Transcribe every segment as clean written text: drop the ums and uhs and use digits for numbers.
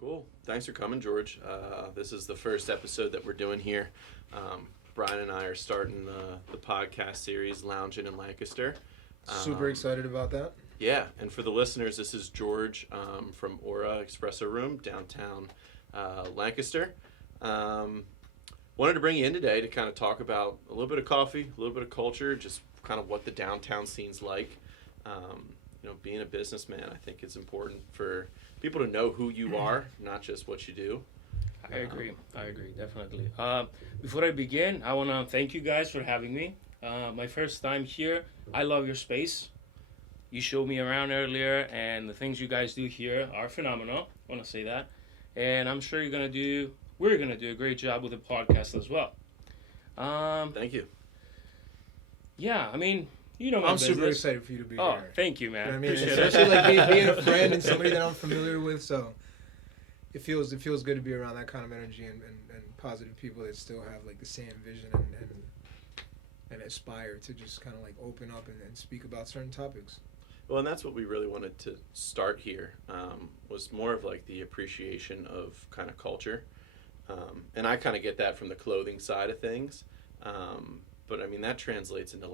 Cool. Thanks for coming, George. This is the first episode that we're doing here. Brian and I are starting the podcast series, Lounging in Lancaster. Super excited about that. Yeah, and for the listeners, this is George from Aura Espresso Room, downtown Lancaster. Wanted to bring you in today to kind of talk about a little bit of coffee, a little bit of culture, just kind of what the downtown scene's like. Being a businessman, I think it's important for people to know who you are, not just what you do. I agree, definitely. Before I begin, I want to thank you guys for having me. My first time here. I love your space. You showed me around earlier, and the things you guys do here are phenomenal. I want to say that. And I'm sure we're going to do a great job with the podcast as well. Thank you. Yeah, I mean, you know my I'm business. super excited for you to be Oh, here. thank you, man. You know what I mean? Appreciate it. Especially like being a friend and somebody that I'm familiar with, so it feels good to be around that kind of energy and positive people that still have like the same vision and aspire to just kind of like open up and speak about certain topics. Well, and that's what we really wanted to start here, was more of like the appreciation of kind of culture. And I kind of get that from the clothing side of things. But I mean, that translates into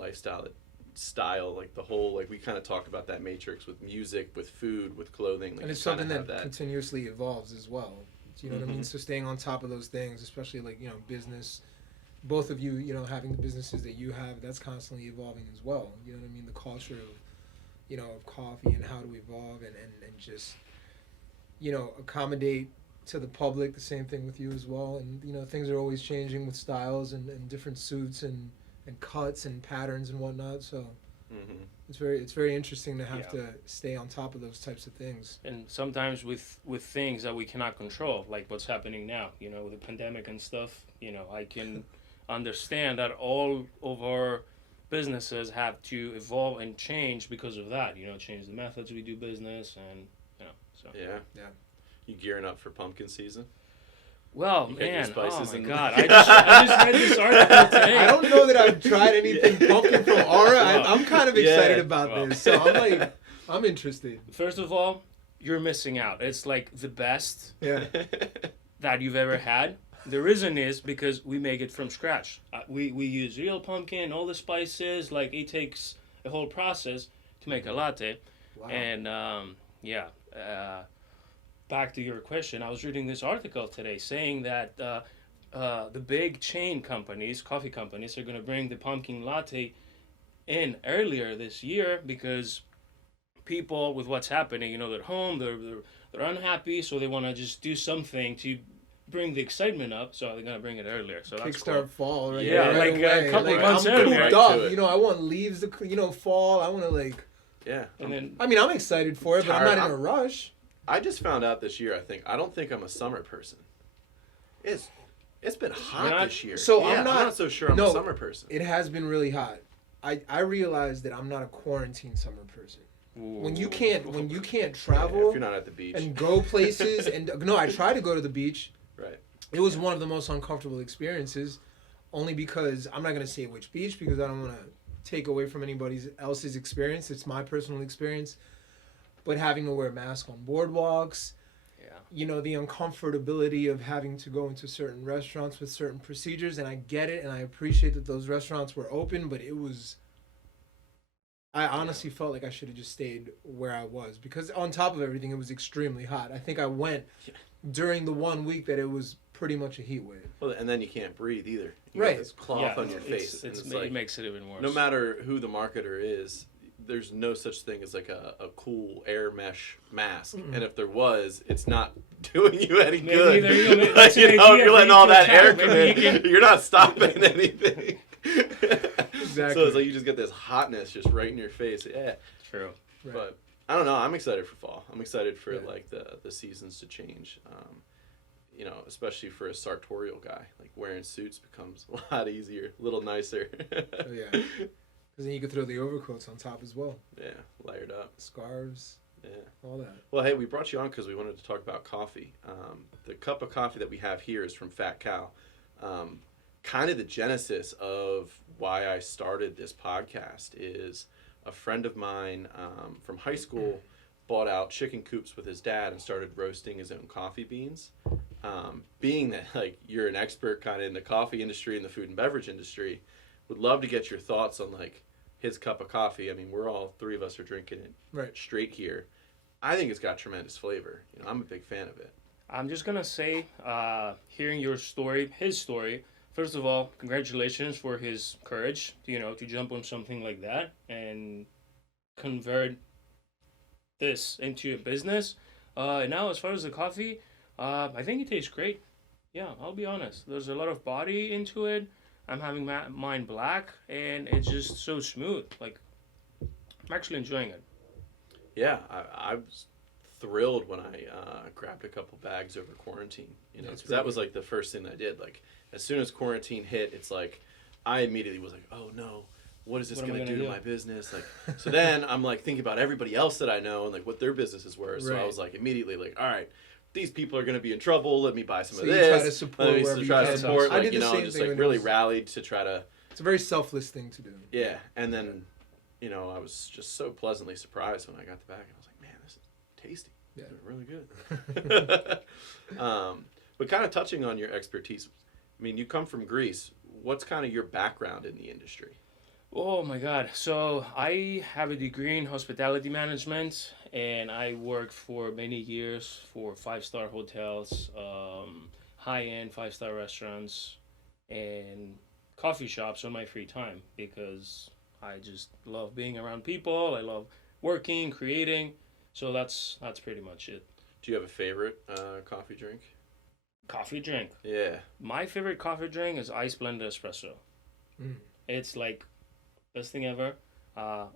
style, like the whole, like we kind of talk about that matrix with music, with food, with clothing. Like And it's something that continuously evolves as well. You know what I mean? So staying on top of those things, especially like, business, both of you, having the businesses that you have, that's constantly evolving as well. You know what I mean? The culture of coffee and how to evolve and just, accommodate to the public. The same thing with you as well. And, things are always changing with styles and different suits and cuts and patterns and whatnot. So it's very interesting to have to stay on top of those types of things. And sometimes with things that we cannot control, like what's happening now, with the pandemic and stuff, I can understand that all of our businesses have to evolve and change because of that, change the methods we do business and, so. Yeah. You gearing up for pumpkin season? Well, You got your man, spices oh my in- God, I just read this article today. I don't know that I've tried anything pumpkin from Aura. I'm kind of excited Yeah. about this. So I'm interested. First of all, you're missing out. It's like the best Yeah. that you've ever had. The reason is because we make it from scratch. We use real pumpkin, all the spices. Like it takes a whole process to make a latte. Wow. And back to your question, I was reading this article today saying that the big chain companies, coffee companies, are going to bring the pumpkin latte in earlier this year because people, with what's happening, they're at home, they're unhappy, so they want to just do something to bring the excitement up, so they're going to bring it earlier. So that's Kickstart cool. fall, right? Yeah, right like away. a couple months I'm earlier. cooped Right up. to it. I want leaves to, fall. I want to Yeah. And then I mean, I'm excited for it, but I'm Tired. not in a rush. I just found out this year, I don't think I'm a summer person. It's been hot You're not- this year. So Yeah, I'm not so sure I'm no, a summer person. It has been really hot. I realized that I'm not a quarantine summer person. When you can't Yeah, travel if you're not at the beach. and go places and no, I try to go to the beach. Right. It was one of the most uncomfortable experiences, only because I'm not going to say which beach because I don't want to take away from anybody else's experience. It's my personal experience. But having to wear a mask on boardwalks, the uncomfortability of having to go into certain restaurants with certain procedures, and I get it, and I appreciate that those restaurants were open, but I honestly felt like I should have just stayed where I was because on top of everything, it was extremely hot. I think I went during the 1 week that it was pretty much a heat wave. Well, and then you can't breathe either. You Right. got this cloth on your face. and it makes it even worse. no matter who the marketer is, there's no such thing as like a cool air mesh mask. Mm-mm. And if there was, it's not doing you any Maybe good. either, you know, Like, that's an if idea you're for letting you all to that air attack. come Maybe you in, you're not stopping anything. Exactly. So it's like you just get this hotness just right in your face. Yeah. True. Right. But I don't know. I'm excited for fall. I'm excited for Yeah. like the seasons to change. Especially for a sartorial guy, like wearing suits becomes a lot easier, a little nicer. Oh, yeah. Because then you could throw the overcoats on top as well. Yeah, layered up. Scarves, Yeah. all that. Well, hey, we brought you on because we wanted to talk about coffee. The cup of coffee that we have here is from Fat Cow. Kind of the genesis of why I started this podcast is a friend of mine from high school bought out chicken coops with his dad and started roasting his own coffee beans. Being that like you're an expert kind of in the coffee industry and the food and beverage industry, would love to get your thoughts on like his cup of coffee. I mean, we're all three of us are drinking it Right. straight here. I think it's got tremendous flavor. You know, I'm a big fan of it. I'm just gonna say, hearing your story, his story. First of all, congratulations for his courage. To jump on something like that and convert this into a business. Now, as far as the coffee, I think it tastes great. Yeah, I'll be honest. There's a lot of body into it. I'm having mine black, and it's just so smooth. Like, I'm actually enjoying it. Yeah, I was thrilled when I grabbed a couple bags over quarantine. You know, That's because that pretty was like the first thing I did. Like, as soon as quarantine hit, it's like I immediately was like, oh no, what is this What am I going to gonna do to do? my business? Like, so then I'm like thinking about everybody else that I know and like what their businesses were. So I Right. was like immediately like, all right, these people are going to be in trouble. Let me buy some So of you this. try to support Let me wherever you try to can. support. I Like, did you the know, same just thing like when it really was- rallied to try to. It's a very selfless thing to do. Yeah, and then, you know, I was just so pleasantly surprised when I got the bag, and I was like, man, this is tasty. Yeah. It's really good. But kind of touching on your expertise, I mean, you come from Greece. What's kind of your background in the industry? Oh my God. So I have a degree in hospitality management, and I worked for many years for five-star hotels, high-end five-star restaurants, and coffee shops on my free time because I just love being around people. I love working, creating. So that's pretty much it. Do you have a favorite coffee drink? Coffee drink. Yeah. My favorite coffee drink is ice blended espresso. Mm. It's like best thing ever.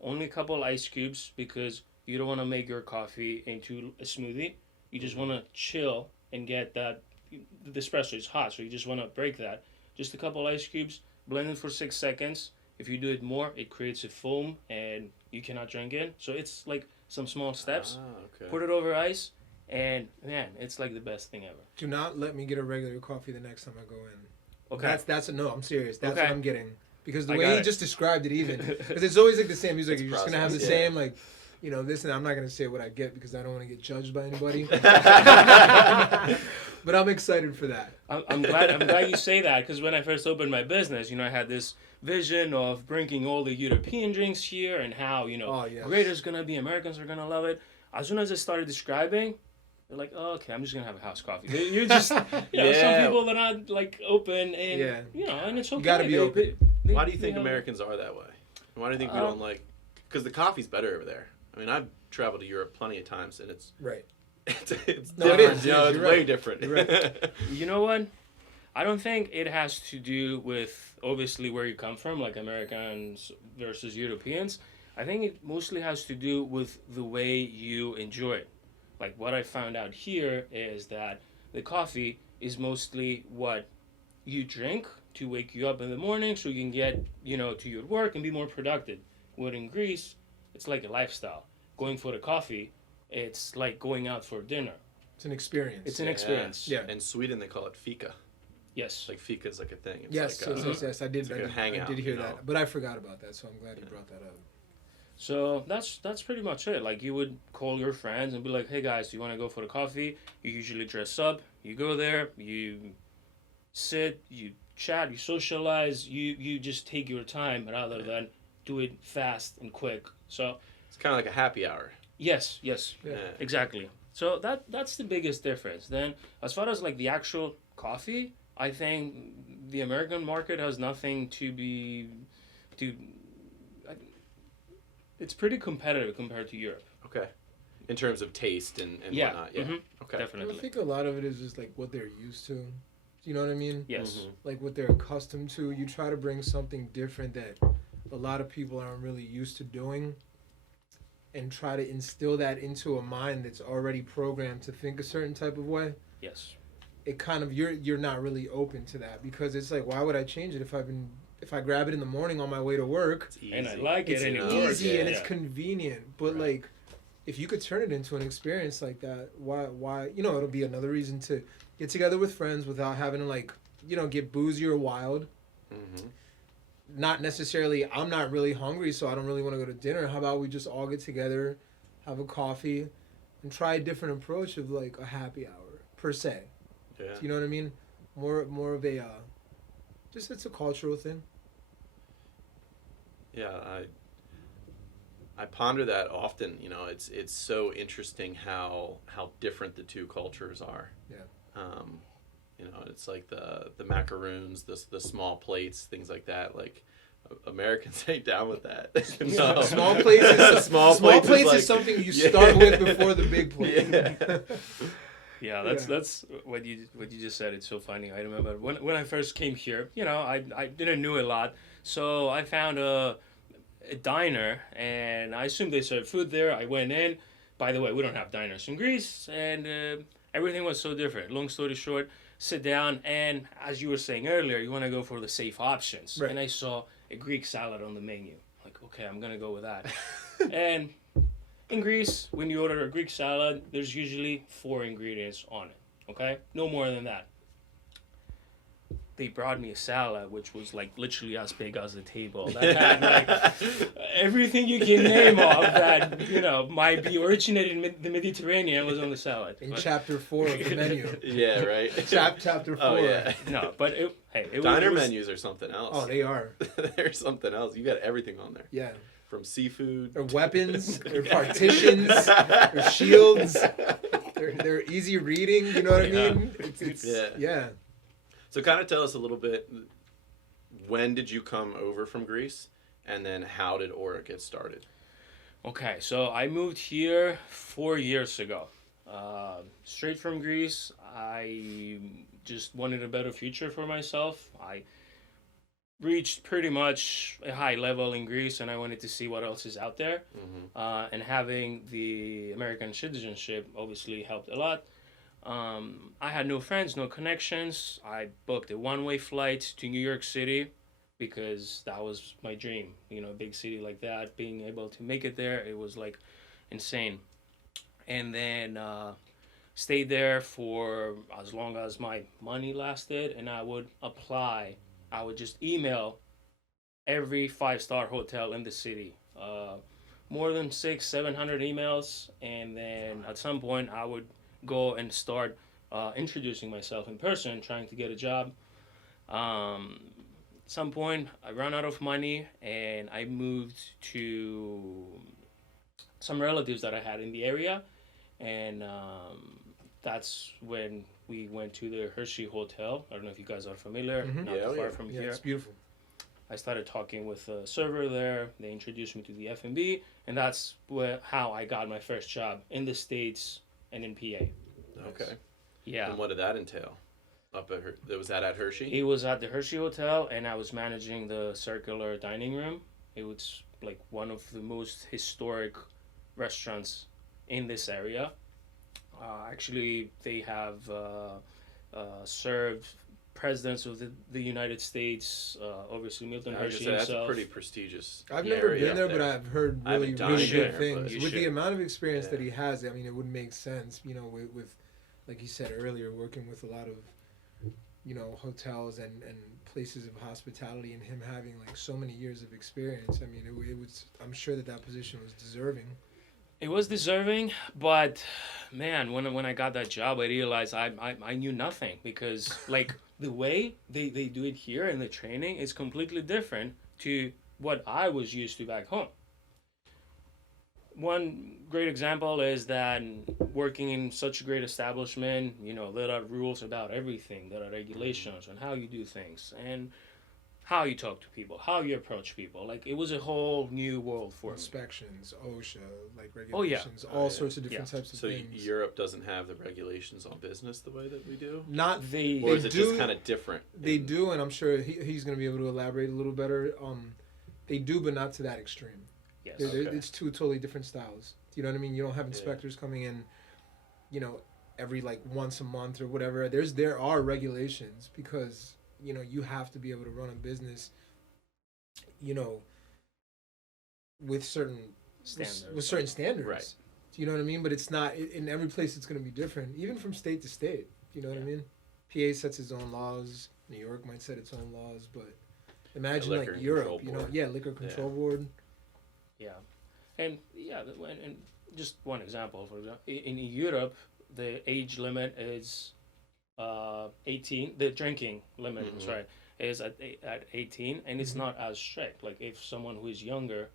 Only a couple ice cubes because you don't want to make your coffee into a smoothie. You just want to chill and get that. The espresso is hot, so you just want to break that. Just a couple ice cubes, blend it for 6 seconds. If you do it more, it creates a foam and you cannot drink it. So it's like some small steps. Okay. Put it over ice, and man, it's like the best thing ever. Do not let me get a regular coffee the next time I go in. Okay. That's no. I'm serious. That's Okay. what I'm getting because the I way got he it. just described it, even because it's always like the same. He's like, It's you're just gonna have the processed. same like, this, and I'm not gonna say what I get because I don't want to get judged by anybody. But I'm excited for that. I'm glad you say that because when I first opened my business, I had this vision of bringing all the European drinks here and how Oh, yes. great it's gonna be. Americans are gonna love it. As soon as I started describing, they're like, oh, okay, I'm just gonna have a house coffee. You're just, some Yeah. people are not like open and Yeah. and it's okay. You gotta be open. Why do you think have- Americans are that way? Why do you think we don't like? Because the coffee's better over there. I mean, I've traveled to Europe plenty of times, and it's Right. it's No, it different. is. You know, It is. it's You're way right. different. You're right. You know what? I don't think it has to do with obviously where you come from, like Americans versus Europeans. I think it mostly has to do with the way you enjoy it. Like what I found out here is that the coffee is mostly what you drink to wake you up in the morning so you can get, to your work and be more productive. Where in Greece, it's like a lifestyle. Going for the coffee, it's like going out for dinner. It's an experience. It's an experience. Yeah. In Sweden, they call it fika. Yes. Like fika is like a thing. It's Yes, like, yes. I did. like a I hangout, did hear you know. that, but I forgot about that, so I'm glad you brought that up. So that's pretty much it. Like you would call your friends and be like, "Hey guys, do you want to go for the coffee?" You usually dress up. You go there. You sit. You chat. You socialize. You just take your time rather than do it fast and quick. So It's kind of like a happy hour. yes, Yeah. exactly. So that's the biggest difference. Then as far as like the actual coffee, I think the American market has nothing to. It's pretty competitive compared to Europe. Okay. In terms of taste and Yeah. whatnot. Yeah. Mhm. Okay. I Definitely. think a lot of it is just like what they're used to. You know what I mean? Yes. Mhm. Like what they're accustomed to. You try to bring something different that a lot of people aren't really used to doing, and try to instill that into a mind that's already programmed to think a certain type of way. Yes. It kind of you're not really open to that because it's like, why would I change it if I grab it in the morning on my way to work? It's easy. And I like It's it you know, anymore. easy and Yeah. it's convenient, but Right. like if you could turn it into an experience like that, why it'll be another reason to get together with friends without having to like get boozy or wild. Mhm. Not necessarily, I'm not really hungry, so I don't really want to go to dinner. How about we just all get together, have a coffee, and try a different approach of like a happy hour per se. Yeah. Do you know what I mean? More of a just it's a cultural thing. Yeah, I ponder that often. You know, it's so interesting how different the two cultures are. Yeah. You know, it's like the macaroons, the small plates, things like that. Like Americans ain't down with that. No. Small plates is Small plates is like- is something you start with before the big plate. Yeah. Yeah, that's what you just said. It's so funny. I remember when I first came here. You know, I didn't know a lot, so I found a diner, and I assumed they served food there. I went in. By the way, we don't have diners in Greece, and everything was so different. Long story short, sit down, and as you were saying earlier, you want to go for the safe options. Right. And I saw a Greek salad on the menu. Like, okay, I'm gonna go with that. And in Greece, when you order a Greek salad, there's usually 4 ingredients on it. Okay, no more than that. They brought me a salad which was like literally as big as the table. That had like everything you can name of that might be originated in the Mediterranean was on the salad. In But- chapter 4 of the menu. Yeah, right. Chapter 4. Oh yeah. No, but it Diner was, menus are something else. Oh, they are. They're something else. You got everything on there. Yeah. From seafood. Their weapons, their partitions, their shields. They're easy reading. You know what I Yeah. mean? It's yeah. So kind of tell us a little bit, when did you come over from Greece? And then how did Aura get started? Okay, so I moved here 4 years ago. Straight from Greece. I just wanted a better future for myself. I reached pretty much a high level in Greece, and I wanted to see what else is out there. Mm-hmm. And having the American citizenship obviously helped a lot. I had no friends, no connections. I booked a one-way flight to New York City because that was my dream. You know, a big city like that, being able to make it there, it was like insane. And then stayed there for as long as my money lasted, and I would apply. I would just email every 5-star hotel in the city. More than 600-700 emails, and then at some point I would go and start introducing myself in person, trying to get a job. At some point, I ran out of money, and I moved to some relatives that I had in the area, and that's when we went to the Hershey Hotel. I don't know if you guys are familiar. Mhm. Not Yeah, too far yeah. from Yeah, here. it's beautiful. I started talking with a server there. They introduced me to the F&B, and that's how I got my first job in the States and in PA. Okay. Yeah. And what did that entail? Was that at Hershey? It was at the Hershey Hotel, and I was managing the circular dining room. It was like one of the most historic restaurants in this area. Actually, they have served presidents of the United States, obviously Milton I was Hershey gonna say, that's a himself. pretty prestigious. I've Yeah, never area been there, up but I've heard I haven't really, dined really there, good but things. you With the should. amount of experience that Yeah. he has, I mean, it would make sense, with like you said earlier, working with a lot of, hotels and places of hospitality, and him having like so many years of experience. I mean, it was. I'm sure that position was deserving. It was deserving, but man, when I got that job, I realized I knew nothing because like the way they do it here in the training is completely different to what I was used to back home. One great example is that working in such a great establishment, there are rules about everything. There are regulations on how you do things and how you talk to people, how you approach people. Like, it was a whole new world for me. Inspections, OSHA, like Oh, yeah. regulations, all yeah. sorts of different Yeah. types of So things. Europe doesn't have the regulations on business the way that we do? Not They Or is it just do- kind of different? They do, and I'm sure he's going to be able to elaborate a little better. They do, but not to that extreme. yes. Okay. It's two totally different styles. You know what I mean? You don't have inspectors coming in, every like once a month or whatever. There are regulations because you have to be able to run a business, with certain Standards. with certain standards. Right. Do you know what I mean? But it's not in every place. It's going to be different, even from state to state. You know what I Yeah. mean? PA sets its own laws. New York might set its own laws, but imagine Liquor like Europe. Control Board. Liquor control board. Yeah. And yeah, and just one example, for example, in Europe, the age limit is 18. The drinking limit, Mhm. sorry, is at 18, and it's Mhm. not as strict. Like if someone who is younger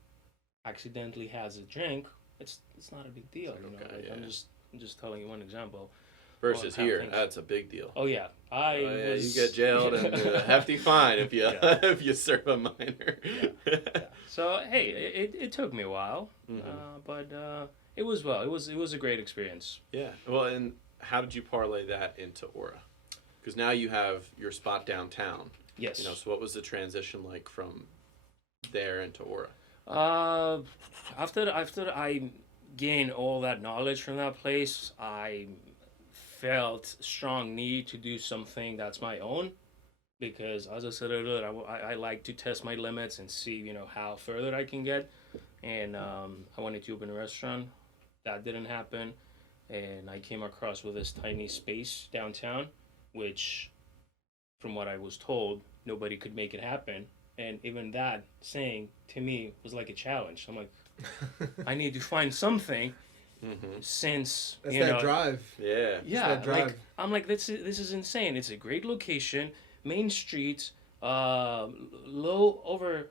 accidentally has a drink, it's not a big deal. It's like, You know, okay, like yeah. I'm just telling you one example on Versus how here, things. that's a big deal. Oh yeah, I Oh yeah, you was. get jailed and a hefty fine if you Yeah. if you serve a minor. Yeah. Yeah. So hey, it took me a while, but it was well. It was a great experience. Yeah. Well, and how did you parlay that into Aura? Because now you have your spot downtown. Yes. You know, so what was the transition like from there into Aura? After I gained all that knowledge from that place, I felt strong need to do something that's my own, because as I said earlier, I like to test my limits and see how further I can get, and I wanted to open a restaurant. That didn't happen, and I came across with this tiny space downtown, which, from what I was told, nobody could make it happen. And even that saying to me was like a challenge. I'm like, I need to find something since That's you that know, drive. Yeah. yeah, that drive. like I'm like this is insane. It's a great location, main streets, low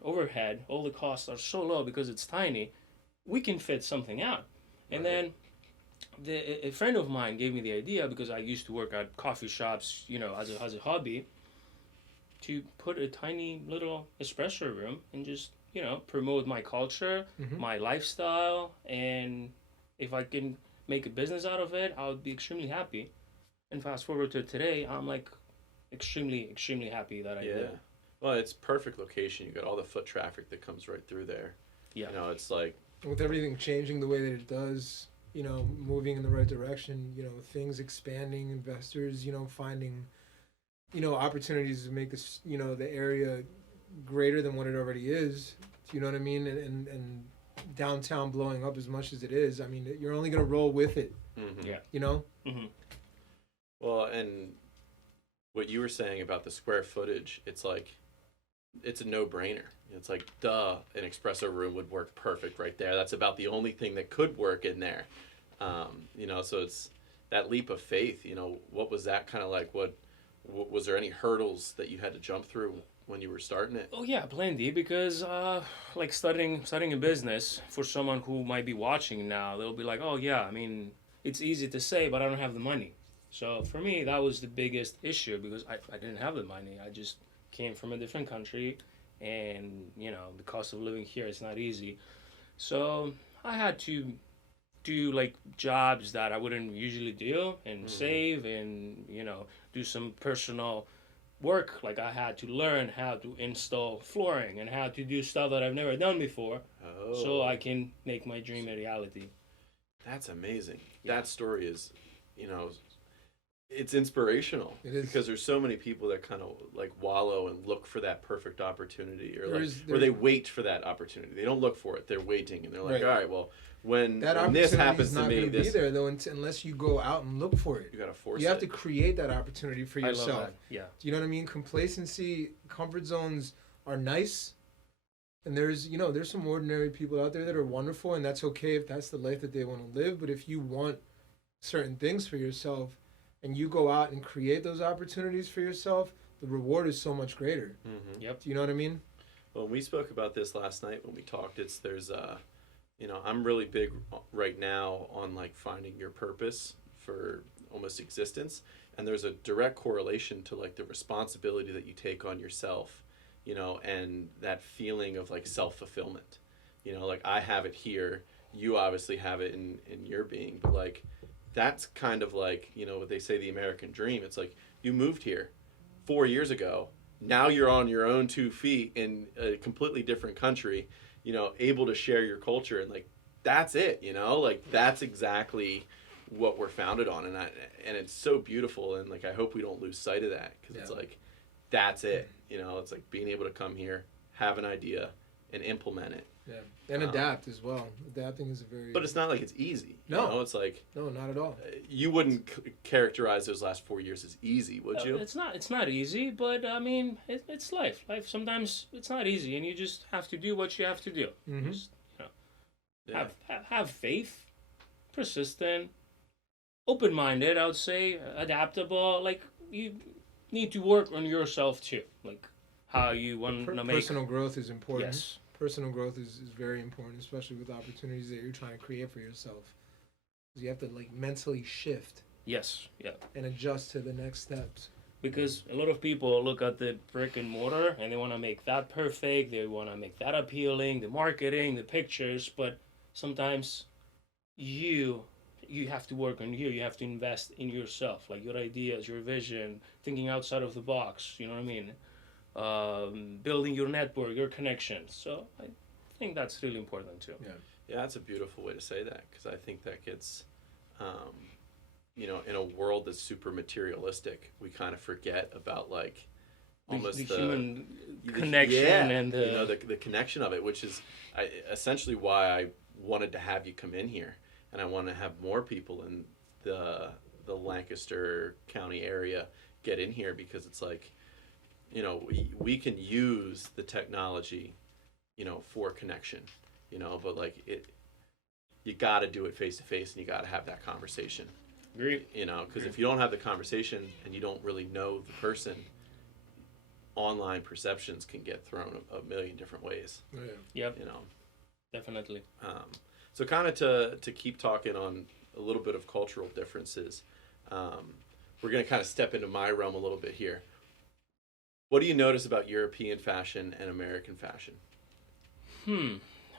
overhead. All the costs are so low because it's tiny. We can fit something out, and Right. then a friend of mine gave me the idea because I used to work at coffee shops, as a hobby, to put a tiny little espresso room and just promote my culture, Mhm. my lifestyle, and if I can make a business out of it, I would be extremely happy. And fast forward to today, I'm like extremely happy that I Yeah. did. Well, it's perfect location. You got all the foot traffic that comes right through there. Yeah. You know, it's like With everything changing the way that it does, moving in the right direction, things expanding, investors, finding, opportunities to make this, the area greater than what it already is. Do you know what I mean? And downtown blowing up as much as it is. I mean, you're only gonna roll with it. Yeah. You know. Hmm. well, and what you were saying about the square footage, it's like it's a no-brainer. It's like, duh, an espresso room would work perfect right there. That's about the only thing that could work in there. You know, so it's that leap of faith. You know, what was that kind of like? What was there any hurdles that you had to jump through when you were starting it? Oh yeah, plenty. Because like studying a business, for someone who might be watching now, they'll be like, oh yeah, I mean, it's easy to say, but I don't have the money. So for me, that was the biggest issue because I didn't have the money. I just came from a different country, and the cost of living here is not easy. So I had to do like jobs that I wouldn't usually do and save and do some personal work. Like I had to learn how to install flooring and how to do stuff that I've never done before, Oh, so I can make my dream a reality. that's amazing. Yeah. That story is, you know, it's inspirational. It is. Because there's so many people that kind of like wallow and look for that perfect opportunity, or There or is- they wait for that opportunity. They don't look for it. They're waiting, and they're like, Right. all right, well, when That this opportunity happens is to not me, going to be this there though unless you go out and look for it. you gotta force You have it. to create that opportunity for I love yourself. that. Yeah. Do you know what I mean? Complacency, comfort zones are nice, and there's some ordinary people out there that are wonderful, and that's okay if that's the life that they want to live. But if you want certain things for yourself, and you go out and create those opportunities for yourself, the reward is so much greater. Mm-hmm. Yep. Do you know what I mean? Well, we spoke about this last night when we talked. There's I'm really big right now on like finding your purpose for almost existence, and there's a direct correlation to like the responsibility that you take on yourself, and that feeling of like self-fulfillment. Like I have it here, you obviously have it in your being, but like that's kind of like, what they say, the American dream. It's like you moved here 4 years ago. Now you're on your own 2 feet in a completely different country, able to share your culture, and like that's it, like that's exactly what we're founded on, and it's so beautiful, and like I hope we don't lose sight of that, because it's like that's it, it's like being able to come here, have an idea, and implement it. Yeah, and adapt as well. Adapting is a very. But it's not like it's easy. No. It's like no, not at all. you wouldn't characterize those last 4 years as easy, would you? It's not easy, but I mean, it's life. Life sometimes it's not easy, and you just have to do what you have to do. Mhm. Just, Yeah. Have faith, persistent, open-minded. I would say adaptable. Like you need to work on yourself too. Like how you want to make. Personal growth is important. Yes. Personal growth is very important, especially with opportunities that you're trying to create for yourself. 'Cause you have to like mentally shift Yes. Yeah. and adjust to the next steps. Because a lot of people look at the brick and mortar and they want to make that perfect, they want to make that appealing, the marketing, the pictures, but sometimes you have to work on you have to invest in yourself, like your ideas, your vision, thinking outside of the box, you know what I mean, building your network, your connections. So I think that's really important too. Yeah, that's a beautiful way to say that, because I think that gets in a world that's super materialistic, we kind of forget about like almost the human connection and the connection of it, which is essentially why I wanted to have you come in here, and I want to have more people in the Lancaster County area get in here, because it's like, we can use the technology, for connection, but like you got to do it face to face, and you got to have that conversation. Agree. Because if you don't have the conversation and you don't really know the person, online perceptions can get thrown a million different ways. Oh, yeah. Yep. Definitely. So kind of to keep talking on a little bit of cultural differences, we're going to kind of step into my realm a little bit here. What do you notice about European fashion and American fashion?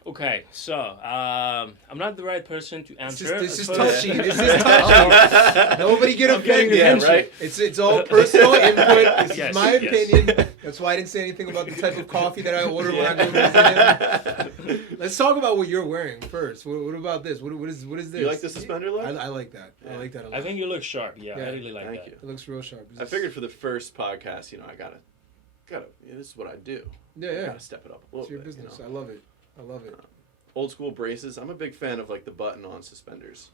Okay, so I'm not the right person to answer. This is touchy. This is touchy. Nobody get offended. Yeah, right. It's all personal input. This Yes, is my yes. opinion. That's why I didn't say anything about the type of coffee that I order when I go visit him. Let's talk about what you're wearing first. What about this? What is this? You like the suspender look? I like that. Yeah. I like that a lot. I think you look sharp. Yeah, Yeah. I really like Thank that. you. It looks real sharp. I figured for the first podcast, I gotta this is what I do. Yeah. Gotta step it up a little It's your bit. business. I love it. I love it. Old school braces. I'm a big fan of like the button-on suspenders.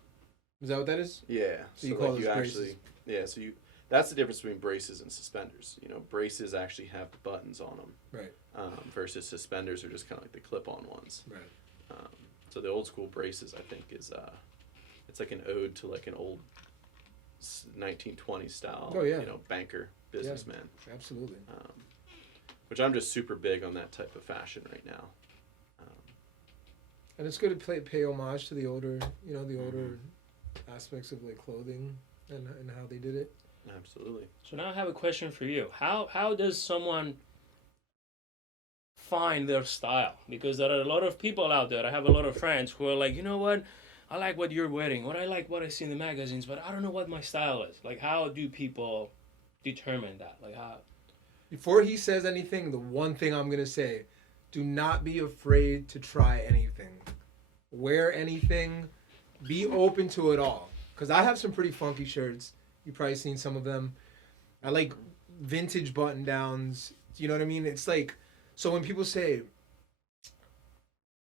Is that what that is? Yeah. So you call like those braces? So that's the difference between braces and suspenders. Braces actually have the buttons on them. Right. Versus suspenders are just kind of like the clip-on ones. Right. So the old school braces, I think, is it's like an ode to like an old 1920s style, Oh, yeah. banker businessman. Absolutely. Which I'm just super big on that type of fashion right now. And it's good to pay homage to the older, the older aspects of like clothing and how they did it. Absolutely. So now I have a question for you. How does someone find their style? Because there are a lot of people out there. I have a lot of friends who are like, you know what? I like what you're wearing. I like what I see in the magazines, but I don't know what my style is. Like, how do people determine that? Like, how? Before he says anything, the one thing I'm going to say, do not be afraid to try anything. Wear anything. Be open to it all. Because I have some pretty funky shirts. You've probably seen some of them. I like vintage button-downs. You know what I mean? It's like, so when people say,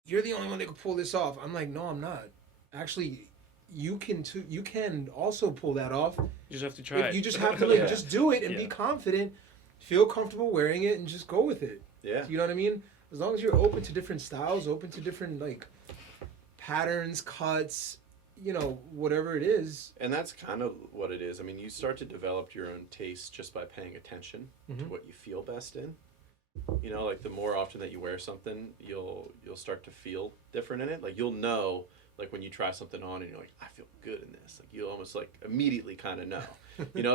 you're the only one that can pull this off, I'm like, no, I'm not. Actually, you can too. You can also pull that off. You just have to try it. You just have to Yeah. just do it and be confident, feel comfortable wearing it, and just go with it. Yeah. You know what I mean? As long as you're open to different styles, open to different like patterns, cuts, whatever it is. And that's kind of what it is. I mean, you start to develop your own taste just by paying attention to what you feel best in. Like the more often that you wear something, you'll start to feel different in it. Like you'll know, like when you try something on and you're like, I feel good in this. Like you almost like immediately kind of know.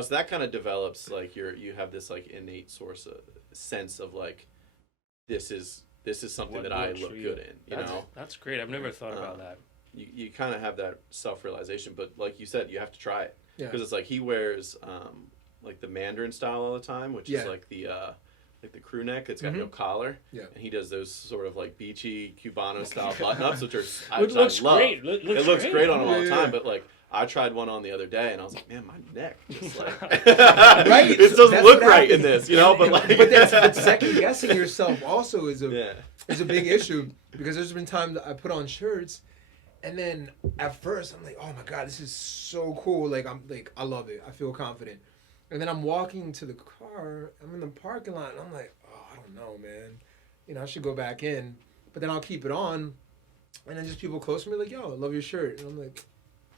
So that kind of develops like you have this like innate sense of like, this is something What that I works look for you. good in. That's great. I've never thought about that. You kind of have that self-realization, but like you said, you have to try it, Yeah. because it's like he wears like the Mandarin style all the time, which is like the crew neck. It's got no collar, Yeah. and he does those sort of like beachy Cubano style button-ups, which It looks I love. great. It looks great on him all the Yeah, time, yeah. but like I tried one on the other day, and I was like, man, my neck just like Right? it doesn't That's look what right in happens. this, but like but second guessing yourself also is yeah. a big issue, because there's been times I put on shirts, and then at first I'm like, oh my god, this is so cool. Like I love it. I feel confident. And then I'm walking to the car. I'm in the parking lot, and I'm like, oh, I don't know, man. I should go back in. But then I'll keep it on, And then just people close to me like, yo, I love your shirt. And I'm like,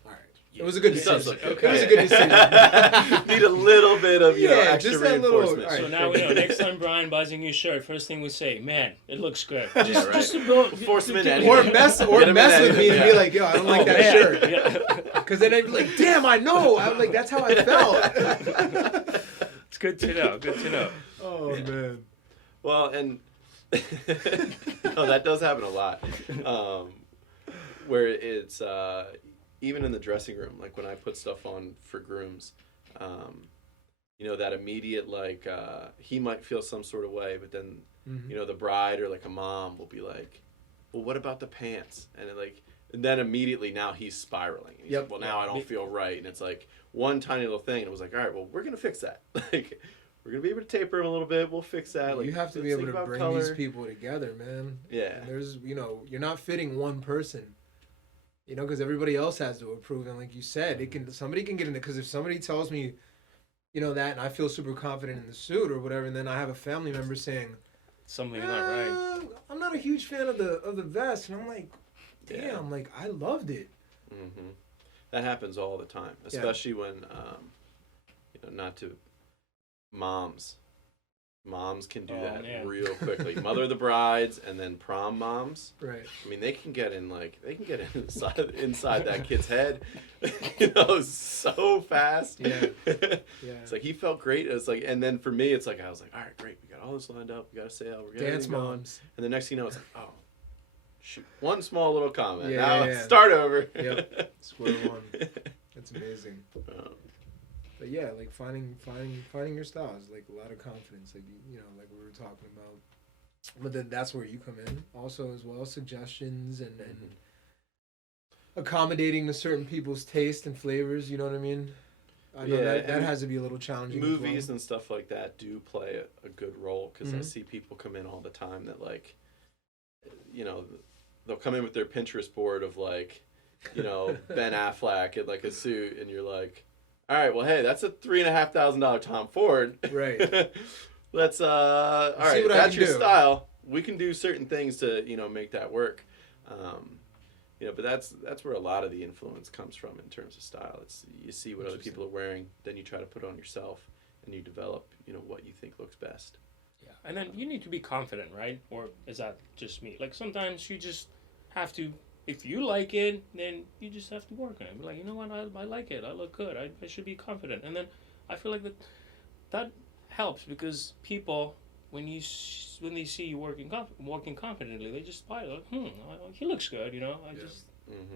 all right. Yeah, It was a good it does decision. look okay. It was a good decision. Need a little bit of extra just that little. reinforcement. All So right, now we know. Next time Brian buys a new shirt, first thing we say, man, it looks good. Yeah, right. Just to build, Force him in to- anyway. Or mess Get him in with me and anything, be like, yo, I don't like Oh, that man. shirt. Yeah. Because then I'd be like, damn, I know. I'm like, that's how I felt. It's good to know. Good to know. Oh man. Well, and no, that does happen a lot. Where it's even in the dressing room, like when I put stuff on for grooms, that immediate like he might feel some sort of way, but then the bride or like a mom will be like, well, what about the pants? And then immediately now he's spiraling. He's Yep. like, well, now I don't feel right, and it's like one tiny little thing, and it was like, all right, well, we're gonna fix that. Like, we're gonna be able to taper him a little bit. We'll fix that. Like, You have to be let's able think to about bring color. these people together, man. Yeah. And there's, you're not fitting one person. Because everybody else has to approve, and like you said, somebody can get in it. Because if somebody tells me, that, and I feel super confident in the suit or whatever, and then I have a family member saying, Something not right. I'm not a huge fan of the vest, and I'm like, damn, Yeah. like I loved it. Mm-hmm. That happens all the time, especially when, not to moms. Moms can do that real quickly. Mother of the brides and then prom moms. Right. I mean, they can get inside that kid's head, so fast. Yeah. It's like he felt great. It's like, and then for me, it's like I was like, all right, great, we got all this lined up. We got a sale. We're getting Dance moms. And the next thing you know, it's like, oh, shoot, one small little comment. Yeah, now yeah. start over. Yep. Square one. That's amazing. But yeah, like finding your style is like a lot of confidence, like like we were talking about. But then that's where you come in, also as well, suggestions and accommodating to certain people's taste and flavors. You know what I mean? I know that has to be a little challenging. Movies as well. and stuff like that do play a good role because I Mhm. see people come in all the time that like, they'll come in with their Pinterest board of like, Ben Affleck in like a suit, and you're like, all right, well, hey, that's a $3,500 Tom Ford. Right. Let's all right, what I that's can your do. style. We can do certain things to make that work. But that's where a lot of the influence comes from in terms of style. It's you see what other people are wearing, then you try to put it on yourself, and you develop what you think looks best. Yeah. And then you need to be confident, right? Or is that just me? Like sometimes you just have to. If you like it, then you just have to work on it. Be like, you know what, I like it. I look good. I should be confident. And then I feel like that helps because people, when they see you walking confidently, they just buy it. Like, he looks good. Just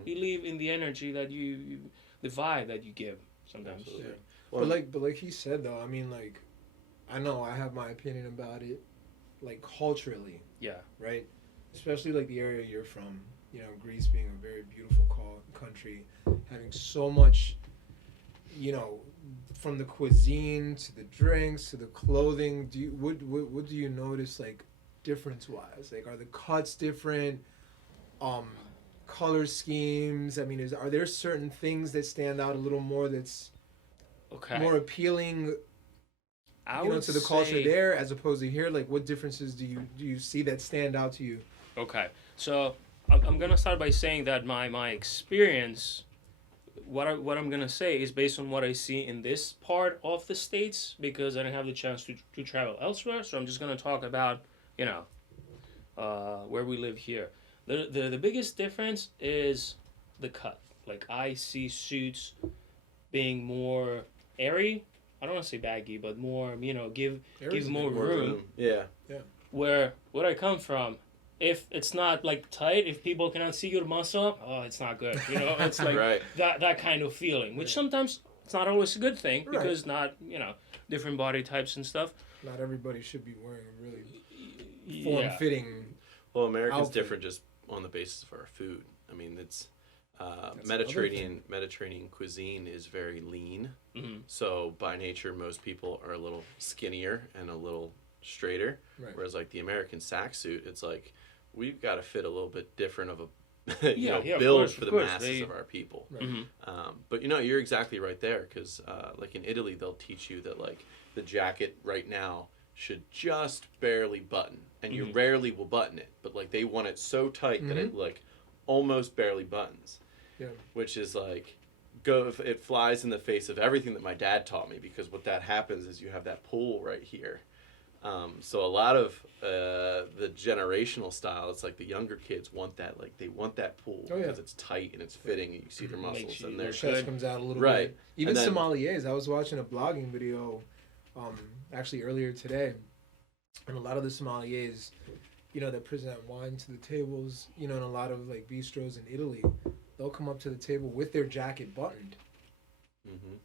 believe in the energy that the vibe that you give. Sometimes. Absolutely. Yeah. Well, But like he said though, I mean, like, I know I have my opinion about it, like culturally. Yeah. Right. Especially like the area you're from. Greece being a very beautiful country, having so much, from the cuisine to the drinks to the clothing. What do you notice like difference wise? Like, are the cuts different? Color schemes. I mean, are there certain things that stand out a little more? That's more appealing. To the culture there as opposed to here. Like, what differences do you see that stand out to you? Okay, so I'm gonna start by saying that my experience, what I'm gonna say is based on what I see in this part of the States because I didn't have the chance to travel elsewhere. So I'm just gonna talk about where we live here. The biggest difference is the cut. Like I see suits being more airy. I don't want to say baggy, but more give more room. Yeah. Where I come from. If it's not like tight, if people cannot see your muscle, it's not good. It's like Right. that kind of feeling, which sometimes it's not always a good thing because not different body types and stuff. Not everybody should be wearing a really form-fitting. Well, America's outfit. different just on the basis of our food. I mean, it's Mediterranean cuisine is very lean. Mm-hmm. So by nature, most people are a little skinnier and a little straighter. Right. Whereas like the American sack suit, it's like we've got to fit a little bit different of a build for the masses of our people. Right. Mm-hmm. But you're exactly right there because like in Italy, they'll teach you that like the jacket right now should just barely button, and you rarely will button it, but like they want it so tight that it like almost barely buttons. Yeah. Which is like, it flies in the face of everything that my dad taught me, because what that happens is you have that pull right here. So a lot of the generational style, it's like the younger kids want that, like they want that pull because it's tight and it's fitting and you see their muscles and their chest comes out a little right. bit. Even then, sommeliers. I was watching a blogging video actually earlier today, and a lot of the sommeliers, that present wine to the tables, in a lot of like bistros in Italy, they'll come up to the table with their jacket buttoned.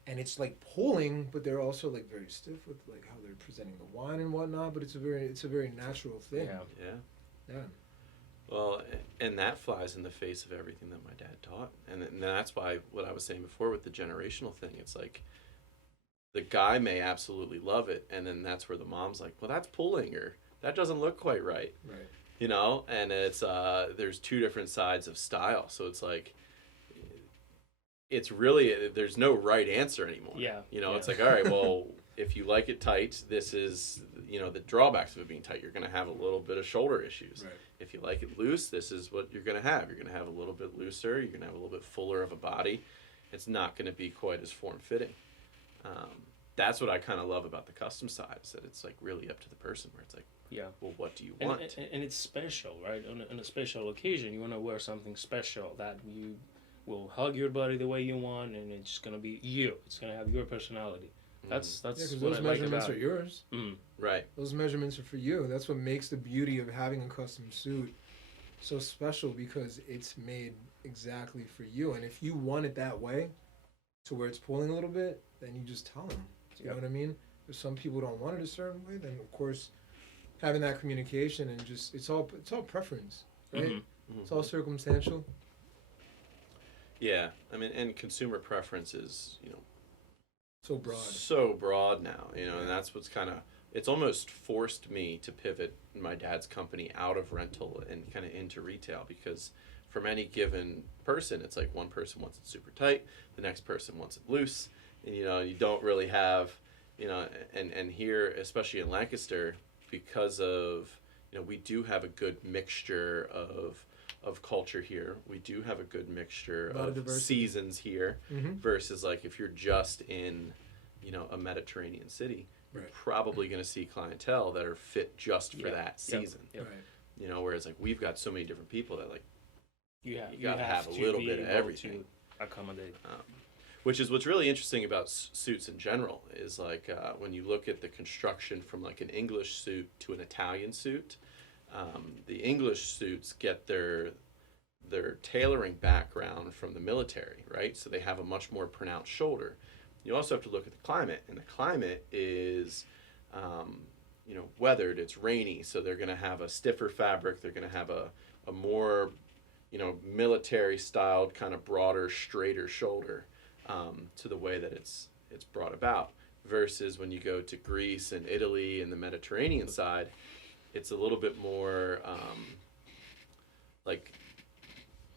And it's like pulling, but they're also like very stiff with like how they're presenting the wine and whatnot. But it's a very natural thing. Yeah. Well, and that flies in the face of everything that my dad taught, and that's why what I was saying before with the generational thing. It's like the guy may absolutely love it, and then that's where the mom's like, "Well, that's pulling, or that doesn't look quite right." Right. And it's there's two different sides of style, so it's like. It's really, there's no right answer anymore. It's like, all right, well, if you like it tight, this is, the drawbacks of it being tight. You're going to have a little bit of shoulder issues. Right. If you like it loose, this is what you're going to have. You're going to have a little bit looser. You're going to have a little bit fuller of a body. It's not going to be quite as form-fitting. That's what I kind of love about the custom side, is that it's like really up to the person, where it's like, well, what do you want? And it's special, right? On a special occasion, you want to wear something special that you will hug your body the way you want, and it's just gonna be you. It's gonna have your personality. That's what those I like measurements about are yours. Right. Those measurements are for you. That's what makes the beauty of having a custom suit so special, because it's made exactly for you. And if you want it that way, to where it's pulling a little bit, then you just tell them. You know what I mean? If some people don't want it a certain way, then of course having that communication, and just it's all preference, right? It's all circumstantial. Yeah, I mean, and consumer preference is, so broad. So broad now, and that's what's kind of, it's almost forced me to pivot my dad's company out of rental and kind of into retail, because from any given person, it's like one person wants it super tight, the next person wants it loose, and, you don't really have, and here, especially in Lancaster, because of, we do have a good mixture of culture here. We do have a good mixture of seasons here, versus like if you're just in, a Mediterranean city, you're probably going to see clientele that are fit just for that season. Right. Whereas like we've got so many different people that like you got to have a to little be bit of able everything. To accommodate. Which is what's really interesting about suits in general, is like when you look at the construction from like an English suit to an Italian suit. The English suits get their tailoring background from the military, right? So they have a much more pronounced shoulder. You also have to look at the climate, and the climate is, weathered. It's rainy, so they're going to have a stiffer fabric. They're going to have a more, military-styled, kind of broader, straighter shoulder to the way that it's brought about. Versus when you go to Greece and Italy and the Mediterranean side, it's a little bit more like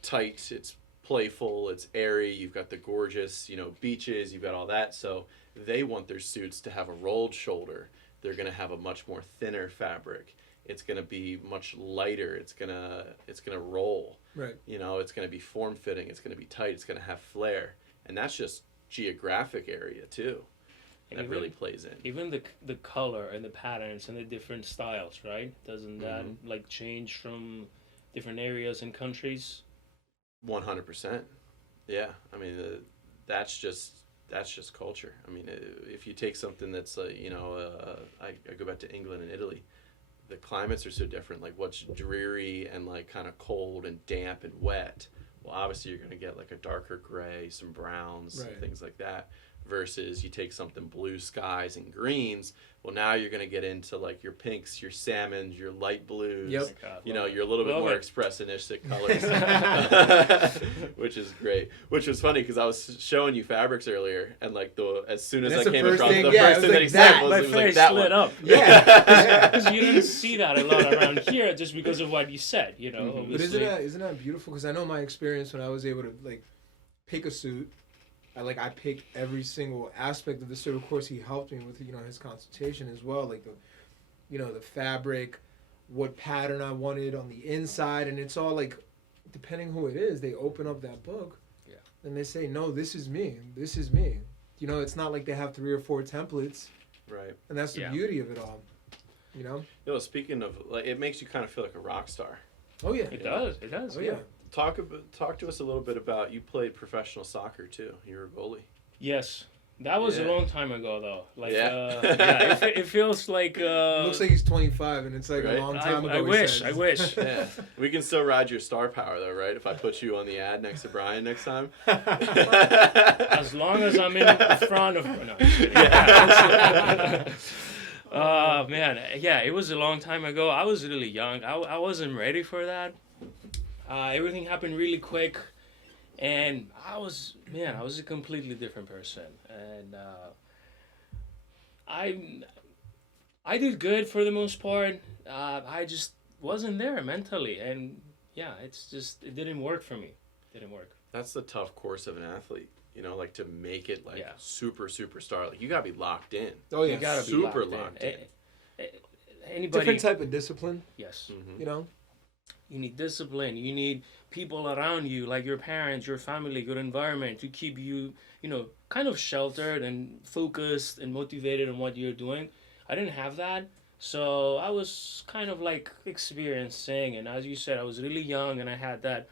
tight, it's playful, it's airy, you've got the gorgeous, beaches, you've got all that. So they want their suits to have a rolled shoulder. They're going to have a much more thinner fabric. It's going to be much lighter. It's going to roll. Right. It's going to be form fitting, it's going to be tight, it's going to have flair. And that's just geographic area too. And that really plays in. Even the color and the patterns and the different styles, right? Doesn't that like change from different areas and countries? 100%. Yeah, I mean that's just culture. I mean, if you take something that's like, I go back to England and Italy, the climates are so different. Like what's dreary and like kind of cold and damp and wet. Well, obviously you're going to get like a darker gray, some browns, and things like that. Versus you take something blue skies and greens, well now you're going to get into like your pinks, your salmons, your light blues, you're a little bit more expressionistic colors, which is great. Which was funny because I was showing you fabrics earlier, and like as soon as I came across the first thing that he said was like that one. Up. Because you didn't see that a lot around here just because of what you said, But isn't that beautiful? Because I know my experience when I was able to like pick a suit. I picked every single aspect of the suit. Of course, he helped me with his consultation as well, like the fabric, what pattern I wanted on the inside, and it's all like depending who it is, they open up that book, Yeah. and they say, "No, this is me. This is me." You know, it's not like they have 3 or 4 templates, Right. and that's the Yeah. beauty of it all. You know? No, speaking of, like, it makes you kind of feel like a rock star. Oh yeah. It does. It does. Oh yeah. Talk to us a little bit about, you played professional soccer too. You were a goalie. Yes. That was Yeah. a long time ago, though. Like, Yeah. it feels like. It looks like he's 25, and it's like Right? a long time ago. I he wish. says. I wish. Yeah, we can still ride your star power though, right? If I put you on the ad next to Brian next time. As long as I'm in front of. No, I'm kidding. Man, yeah, it was a long time ago. I was really young. I wasn't ready for that. Everything happened really quick, and I was a completely different person, and I did good for the most part. I just wasn't there mentally, and yeah, it didn't work for me. It didn't work. That's the tough course of an athlete, you know, like to make it like Yeah. superstar. Like you gotta be locked in. Oh yeah. You gotta be Super locked locked in. in. Anybody? Different type of discipline. Yes. Mm-hmm. You know. You need discipline. You need people around you, like your parents, your family, your environment, to keep you, kind of sheltered and focused and motivated on what you're doing. I didn't have that. So I was kind of like experiencing, and as you said, I was really young, and I had that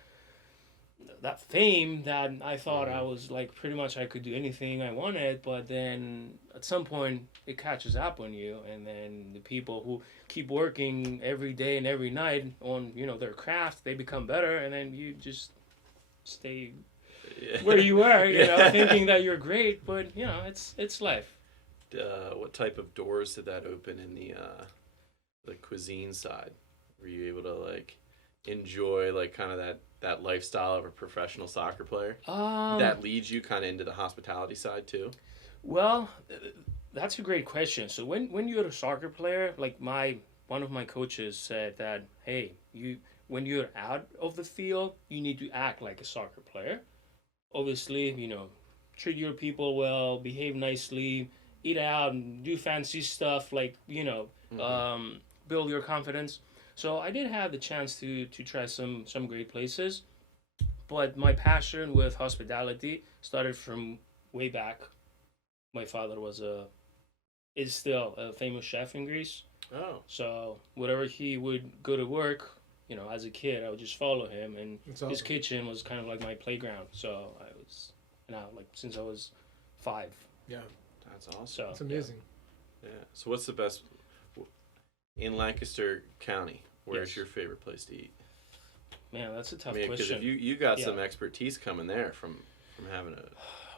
fame that I thought I was like pretty much I could do anything I wanted, but then at some point it catches up on you, and then the people who keep working every day and every night on their craft, they become better, and then you just stay Yeah. where you were, thinking that you're great, but it's life. What type of doors did that open in the cuisine side? Were you able to like enjoy like kind of that lifestyle of a professional soccer player? That leads you kind of into the hospitality side too? Well, that's a great question. So when you're a soccer player, like one of my coaches said that, hey, when you're out of the field, you need to act like a soccer player. Obviously, treat your people well, behave nicely, eat out and do fancy stuff like, build your confidence. So I did have the chance to try some great places, but my passion with hospitality started from way back. My father is still a famous chef in Greece. Oh. So whenever he would go to work, as a kid, I would just follow him, and That's awesome. his kitchen was kind of like my playground. So I was since I was 5. Yeah. That's awesome. So It's amazing. Yeah. So what's the best in Lancaster County? Where's Yes. your favorite place to eat? Man, that's a tough Because question. if you got Yeah. some expertise coming there from having a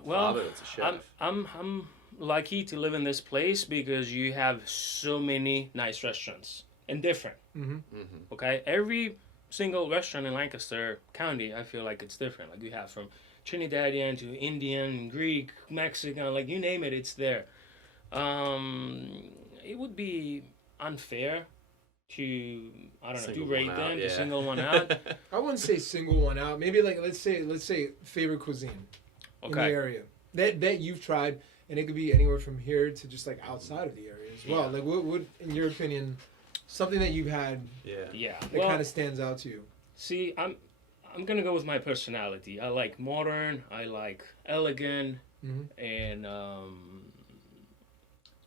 Well, father that's a chef. I'm lucky to live in this place because you have so many nice restaurants and different. Mm-hmm. Mm-hmm. Okay, every single restaurant in Lancaster County, I feel like it's different. Like you have from Trinidadian to Indian, Greek, Mexican, like you name it, it's there. It would be unfair to Single rate one them, out, to yeah. single one out. I wouldn't say single one out. Maybe like let's say favorite cuisine in the Okay, area that you've tried, and it could be anywhere from here to just like outside of the area as well. Yeah. Like what in your opinion, something that you've had Yeah. yeah. that Well, kind of stands out to you? see, I'm gonna go with my personality. I like modern. I like elegant Mm-hmm. and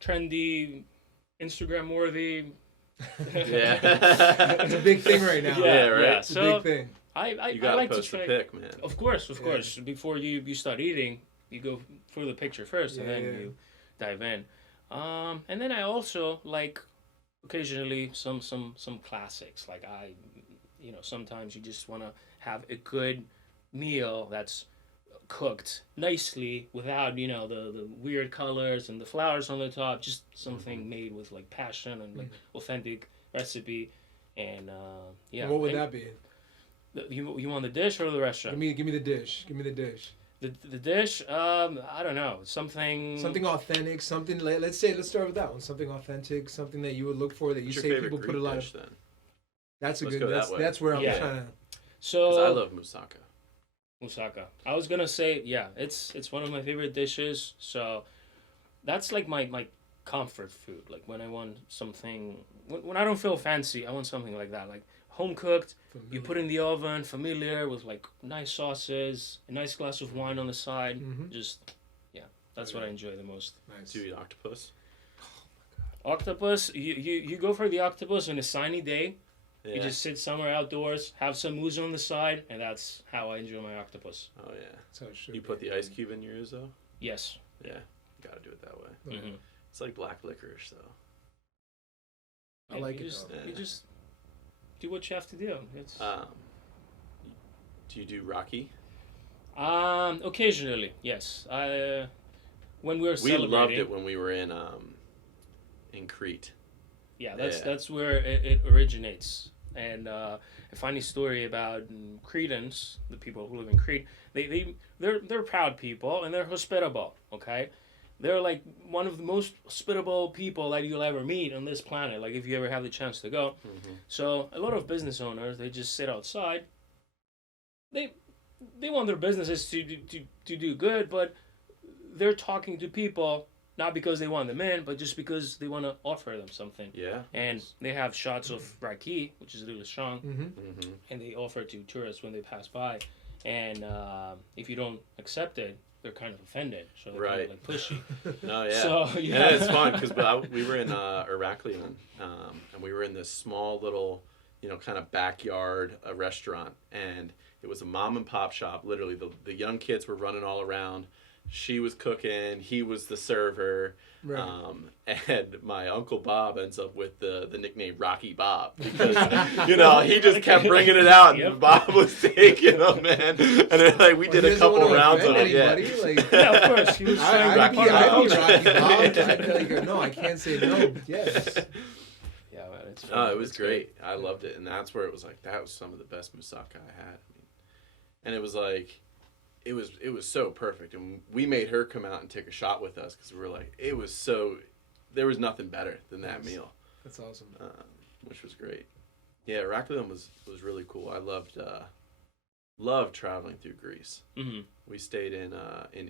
trendy, Instagram worthy. Yeah. It's a big thing right now. Yeah, right. Yeah. It's a So big thing. I You gotta like to post try. a pic, man. Of course. Yeah. Before you start eating, you go for the picture first, and Yeah, then yeah. you dive in. And then I also like occasionally some classics. Like sometimes you just want to have a good meal that's cooked nicely without the weird colors and the flowers on the top. Just something made with like passion and like authentic recipe. And yeah. And what would And that be? you want the dish or the restaurant? Give me the dish. Give me the dish. The dish, I don't know, something Something authentic. Something. Let's start with that one. Something authentic. Something that you would look for. That you What's your say favorite people put Greek a lot dish of. then? That's a Let's good. go that That's way. that's where I'm Yeah. trying to. So Because I love moussaka. moussaka. I was gonna say it's one of my favorite dishes. So that's like my comfort food. Like when I want something, when I don't feel fancy, I want something like that, like home cooked. Familiar. You put in the oven, familiar with like nice sauces, a nice glass of wine on the side. Mhm. Just, yeah, that's what I enjoy the most. Nice. Do you eat octopus? Octopus, you go for the octopus on a sunny day. Yeah. You just sit somewhere outdoors, have some mousse on the side, and that's how I enjoy my octopus. Oh yeah. That's how it should You be. put the ice cube in yours though. Yes. Yeah. You gotta do it that way. Mm-hmm. It's like black licorice though. I like you it just, though. You just do what you have to do. It's Do you do Rocky? occasionally, yes. When we were We celebrating, loved it when we were in Crete. yeah, that's Yeah. that's where it originates. And a funny story about Cretans, the people who live in Crete, they're proud people and they're hospitable. Okay, they're like one of the most hospitable people that you'll ever meet on this planet. Like if you ever have the chance to go. Mm-hmm. So a lot of business owners, they just sit outside. They want their businesses to do good, but they're talking to people not because they want them in, but just because they want to offer them something. Yeah. And they have shots of raki, which is really strong, Mm-hmm. Mm-hmm. and they offer to tourists when they pass by. And if you don't accept it, they're kind of offended, so they're kind Right. of like pushy. No, yeah. So yeah, And it's fun because we were in Heraklion, and we were in this small little, kind of backyard restaurant, and it was a mom and pop shop. Literally, the young kids were running all around. She was cooking. He was the server. Right. And my Uncle Bob ends up with the nickname Rocky Bob because, he just kept bringing it out. And Yep. Bob was taking them, man. And then, like, we did a couple rounds on it. Yeah. Like, yeah, of course. He was trying I'd to be Rocky Rocky Bob. Bob. I'd be like, no, I can't say no. But yes. Yeah, man, it's Oh, fun. it was It's great. I loved it, and that's where it was like that was some of the best moussaka I had. And it was like, it was so perfect, and we made her come out and take a shot with us because we were like, there was nothing better than that meal, That's awesome. which was great. Yeah, Heraklion was really cool. I loved traveling through Greece. Mhm. We stayed in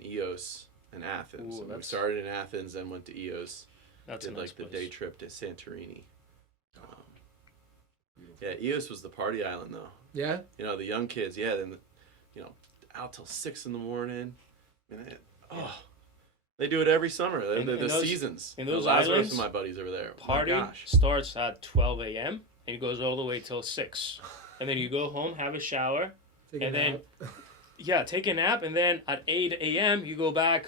Eos in Athens. Ooh, And we that's- started in Athens, then went to Eos. That's a Did nice like the place. day trip to Santorini. Yeah, Eos was the party island though. Yeah. The young kids, yeah, then, out till 6 in the morning. And they do it every summer. In The those- seasons. in those Lazarus islands, and my buddies over there. Party Oh my gosh. starts at 12 a.m. and it goes all the way till 6. And then you go home, have a shower, Take and it then out. take a nap, and then at 8 a.m. you go back,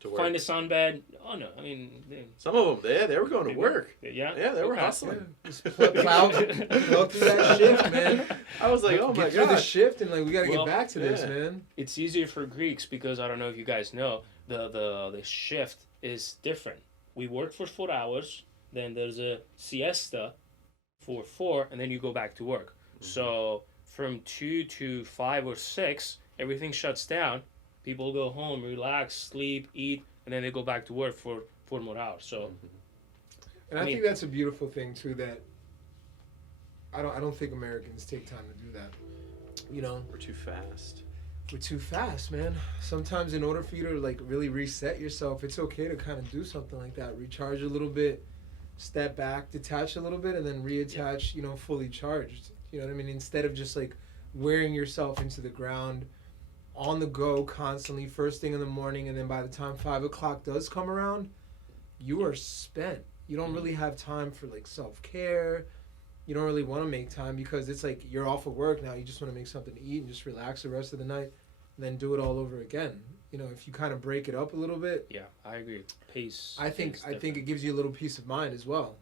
To work. find a sunbed. Oh no, I mean, Some of them, they were going to work. yeah, Yeah, they were Okay. hustling. Just plow through that shift, man. I was like, oh my Get through the gosh. shift and we gotta Well, get back to this, yeah. man. It's easier for Greeks because I don't know if you guys know the shift is different. We work for 4 hours, then there's a siesta for 4, and then you go back to work. So from 2 to 5 or 6, everything shuts down. People go home, relax, sleep, eat, and then they go back to work for 4 more hours. So And I I mean- think that's a beautiful thing too. That I don't think Americans take time to do that. We're too fast. We're too fast, man. Sometimes in order for you to like really reset yourself, it's okay to kind of do something like that. Recharge a little bit, step back, detach a little bit, and then reattach. Fully charged. You know what I mean? Instead of just like wearing yourself into the ground, on the go constantly, first thing in the morning, and then by the time 5 o'clock does come around, you are spent. You don't really have time for like self-care. You don't really want to make time because it's like you're off of work now. You just want to make something to eat and just relax the rest of the night and then do it all over again. If you kind of break it up a little bit, yeah, I agree. Pace. I think it gives you a little peace of mind as well.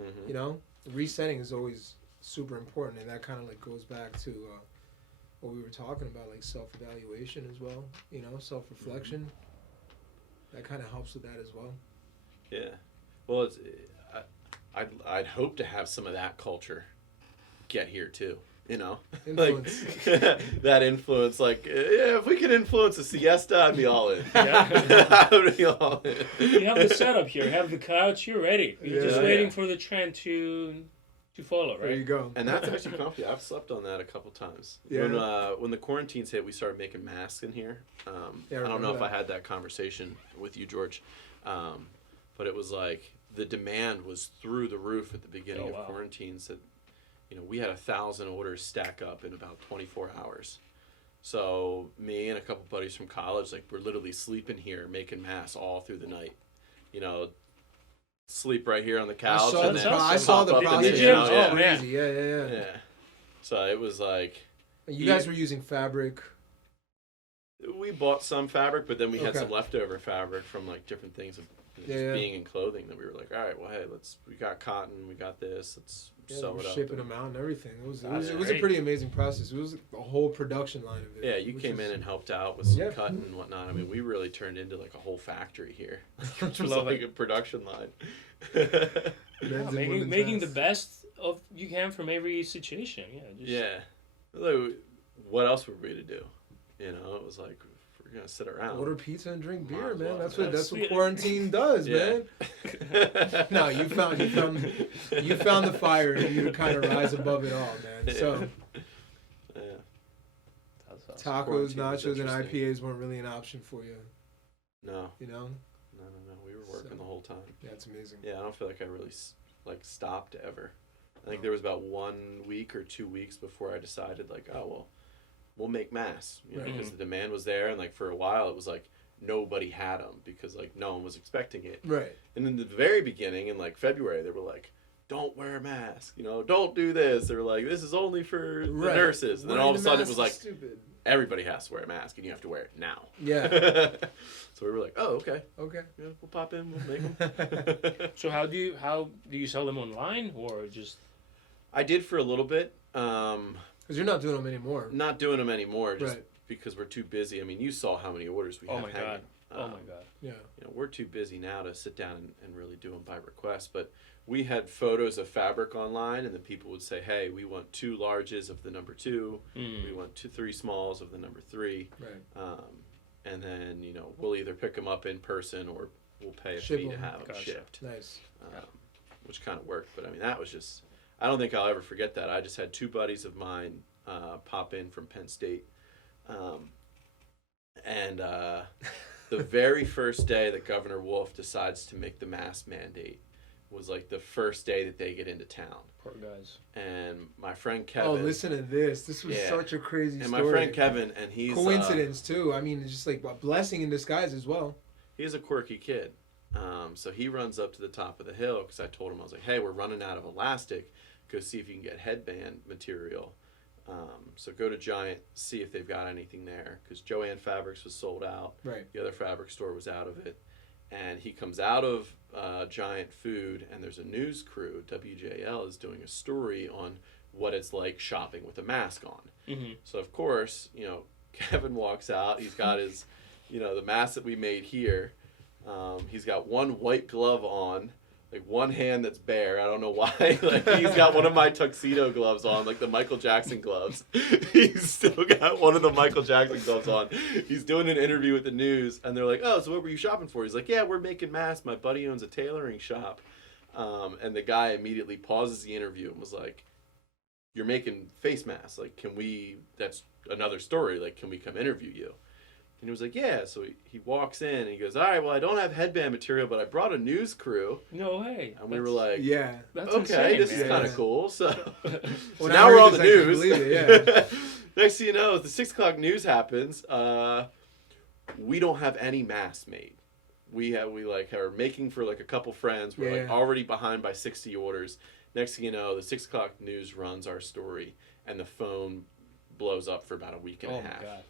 Mm-hmm. Resetting is always super important, and that kind of like goes back to what we were talking about, like self-evaluation as well. Self-reflection. That kind of helps with that as well. Yeah. Well, I'd hope to have some of that culture get here too. Influence. Like that influence. Like, yeah, if we could influence a siesta, I'd be all in. Yeah. I'd be all in. You have the setup here, have the couch, you're ready. You're just Yeah. waiting for the trend to follow, There you right? go. And that's actually comfy. I've slept on that a couple times. Yeah. When the quarantines hit, we started making masks in here. Yeah, I I don't know remember if I that. had that conversation with you, George, but it was like the demand was through the roof at the beginning Oh, of wow. quarantines. That we had 1,000 orders stack up in about 24 hours. So me and a couple buddies from college, like, we're literally sleeping here making mass all through the night. Sleep right here on the couch. I and then saw the pop up and process. then, Oh, Crazy. Yeah. yeah. So it was like, You guys were using fabric. we bought some fabric, but then we had Okay. some leftover fabric from like different things of just being in clothing that we were like, all right, well, hey, we got cotton, we got this, let's sew it up. Shipping them out and everything. It was a great. pretty amazing process. It was a whole production line of it. Yeah, you which came is- in and helped out with some Yeah. cutting and whatnot. I mean, we really turned into like a whole factory here. It was Love like it. a production line. men's Yeah, and making women's the hats. best of you can from every situation. Yeah. Just, Yeah. Like, what else were we to do? It was like, we're gonna sit around. Order pizza and drink Might beer, as man. well. That's That's what it. quarantine does, Yeah. man. No, you found the fire and you to kind of rise above it all, man. So Yeah. That's awesome. tacos, Quarantine was nachos, and interesting. IPAs weren't really an option for you. No. You know? No. We were working So- the whole time. Yeah, it's amazing. Yeah, I don't feel like I really stopped ever. I think there was about 1 week or 2 weeks before I decided like, oh well, we'll make mass, Right. because the demand was there, and like for a while it was like nobody had them because like no one was expecting it. Right. And in the very beginning, in like February, they were like, don't wear a mask, don't do this. They were like, this is only for the Right. nurses. And then all of a sudden it was like, stupid. everybody has to wear a mask and you have to wear it now. Yeah. So we were like, oh, okay. Okay. Yeah, we'll pop in, we'll make them. So how do you sell them online or just? I did for a little bit. Because you're not doing them anymore. Not doing them anymore just Right. because we're too busy. I mean, you saw how many orders we Oh have my hanging. god! Oh my god! Yeah. We're too busy now to sit down and really do them by request. But we had photos of fabric online, and then people would say, hey, we want 2 larges of the number 2. We want 3 smalls of the number 3. Right. And then, we'll either pick them up in person or we'll pay a Ship fee to 'em. have them Gotcha. shipped. Nice. Which kind of worked. But I mean, that was just, I don't think I'll ever forget that. I just had 2 buddies of mine pop in from Penn State. The very first day that Governor Wolf decides to make the mask mandate was like the first day that they get into town. Poor guys. And my friend Kevin. Oh, listen to this. This was Yeah. such a crazy And story. my friend Kevin, and he's Coincidence too. I mean, it's just like a blessing in disguise as well. he's a quirky kid. So he runs up to the top of the hill because I told him, I was like, hey, we're running out of elastic. Go see if you can get headband material. So go to Giant, see if they've got anything there, because Joanne Fabrics was sold out. Right. The other fabric store was out of it. And he comes out of Giant Food, and there's a news crew, WJL, is doing a story on what it's like shopping with a mask on. Mm-hmm. So, of course, Kevin walks out. He's got his, the mask that we made here. He's got one white glove on, like one hand that's bare. I don't know why. Like he's got one of my tuxedo gloves on, like the Michael Jackson gloves. He's still got one of the Michael Jackson gloves on. He's doing an interview with the news, and they're like, "Oh, so what were you shopping for?" He's like, "Yeah, we're making masks. My buddy owns a tailoring shop." And the guy immediately pauses the interview and was like, "You're making face masks. Like, can we? That's another story. Like, can we come interview you?" And he was like, yeah. So he walks in and he goes, all right, well, I don't have headband material, but I brought a news crew. No way. And we were like, Yeah. That's okay, insane, this is man. kind of Yeah. cool. So, When I now heard we're on this, the I couldn't news. believe it, yeah. Next thing you know, the 6 o'clock news happens. We don't have any masks made. We are making for like a couple friends. We're like Yeah. already behind by 60 orders. Next thing you know, the 6 o'clock news runs our story, and the phone blows up for about a week and Oh a my half. god.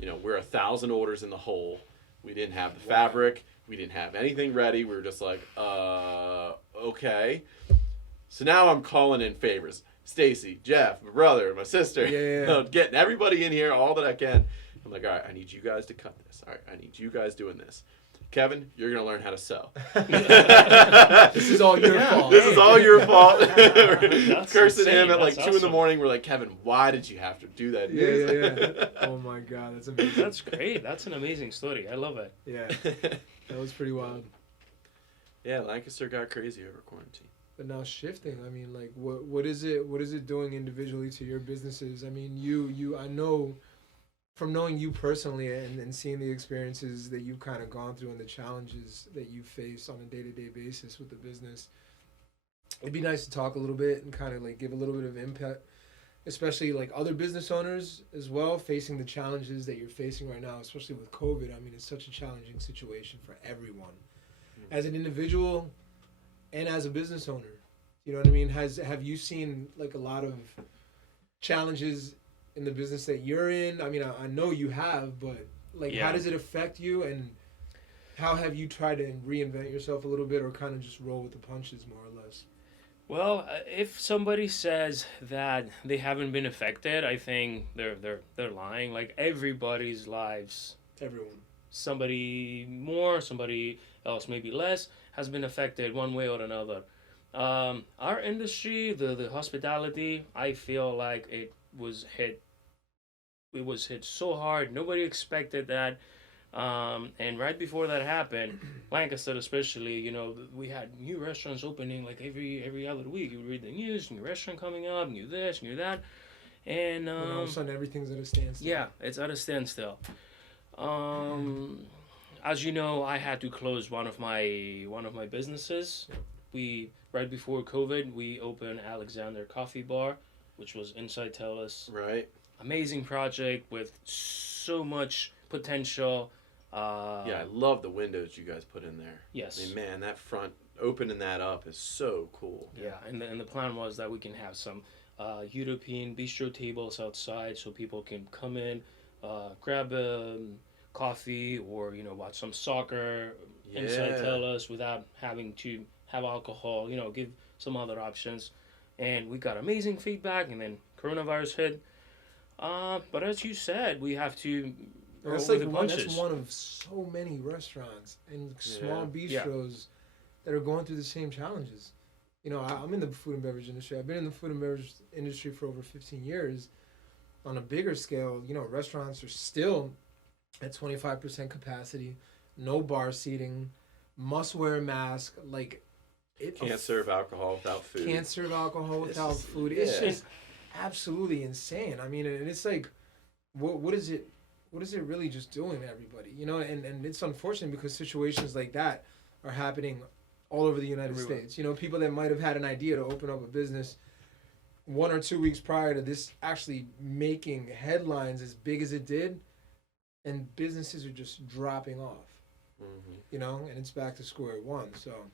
Yeah. We're 1,000 orders in the hole. We didn't have the fabric. We didn't have anything ready. We were just like, okay. So now I'm calling in favors. Stacy, Jeff, my brother, my sister. Yeah. Getting everybody in here, all that I can. I'm like, all right, I need you guys to cut this. All right, I need you guys doing this. Kevin, you're going to learn how to sew. This is all your fault. This is all your fault. That's Cursing insane. him at like That's 2 in the awesome. morning. We're like, Kevin, why did you have to do that? Yeah. Oh my God, that's amazing. That's great. That's an amazing story. I love it. Yeah, that was pretty wild. Yeah, Lancaster got crazy over quarantine. But now shifting, I mean, like, what is it doing individually to your businesses? I mean, I know from knowing you personally and seeing the experiences that you've kind of gone through and the challenges that you face on a day-to-day basis with the business, it'd be nice to talk a little bit and kind of like give a little bit of input, especially like other business owners as well, facing the challenges that you're facing right now, especially with COVID. I mean, it's such a challenging situation for everyone, as an individual and as a business owner. You know what I mean? Have you seen like a lot of challenges in the business that you're in? I mean, I know you have, but like, how does it affect you, and how have you tried to reinvent yourself a little bit, or kind of just roll with the punches more or less? Well, if somebody says that they haven't been affected, I think they're lying. Like everybody's lives, Everyone. somebody more, somebody else maybe less, has been affected one way or another. Our industry, the hospitality, I feel like it was hit. It was hit so hard. Nobody expected that. And right before that happened, Lancaster especially, we had new restaurants opening like every other week. You read the news, new restaurant coming up, new this, new that, and And all of a sudden, everything's at a standstill. yeah, it's at a standstill. As you know, I had to close one of my businesses. We right before COVID, we opened Alexander Coffee Bar, which was inside Tellus. Right. Amazing project with so much potential. Yeah, I love the windows you guys put in there. Yes. I mean, man, that front, opening that up is so cool. Yeah, and the plan was that we can have some European bistro tables outside so people can come in, grab a coffee or watch some soccer inside Yeah. Tellus without having to have alcohol. Give some other options, and we got amazing feedback. And then coronavirus hit. But as you said, we have to roll That's with like the one. punches. That's one of so many restaurants and small Yeah. bistros that are going through the same challenges. I'm in the food and beverage industry. I've been in the food and beverage industry for over 15 years. On a bigger scale, restaurants are still at 25% capacity, no bar seating, must wear a mask. Like, Can't serve alcohol without food. can't serve alcohol This without is- food. It's yeah. just absolutely insane. I mean, and it's like, what is it? What is it really just doing to everybody? And it's unfortunate because situations like that are happening all over the United Everywhere. States. People that might have had an idea to open up a business 1 or 2 weeks prior to this actually making headlines as big as it did, and businesses are just dropping off. Mhm. And it's back to square one. So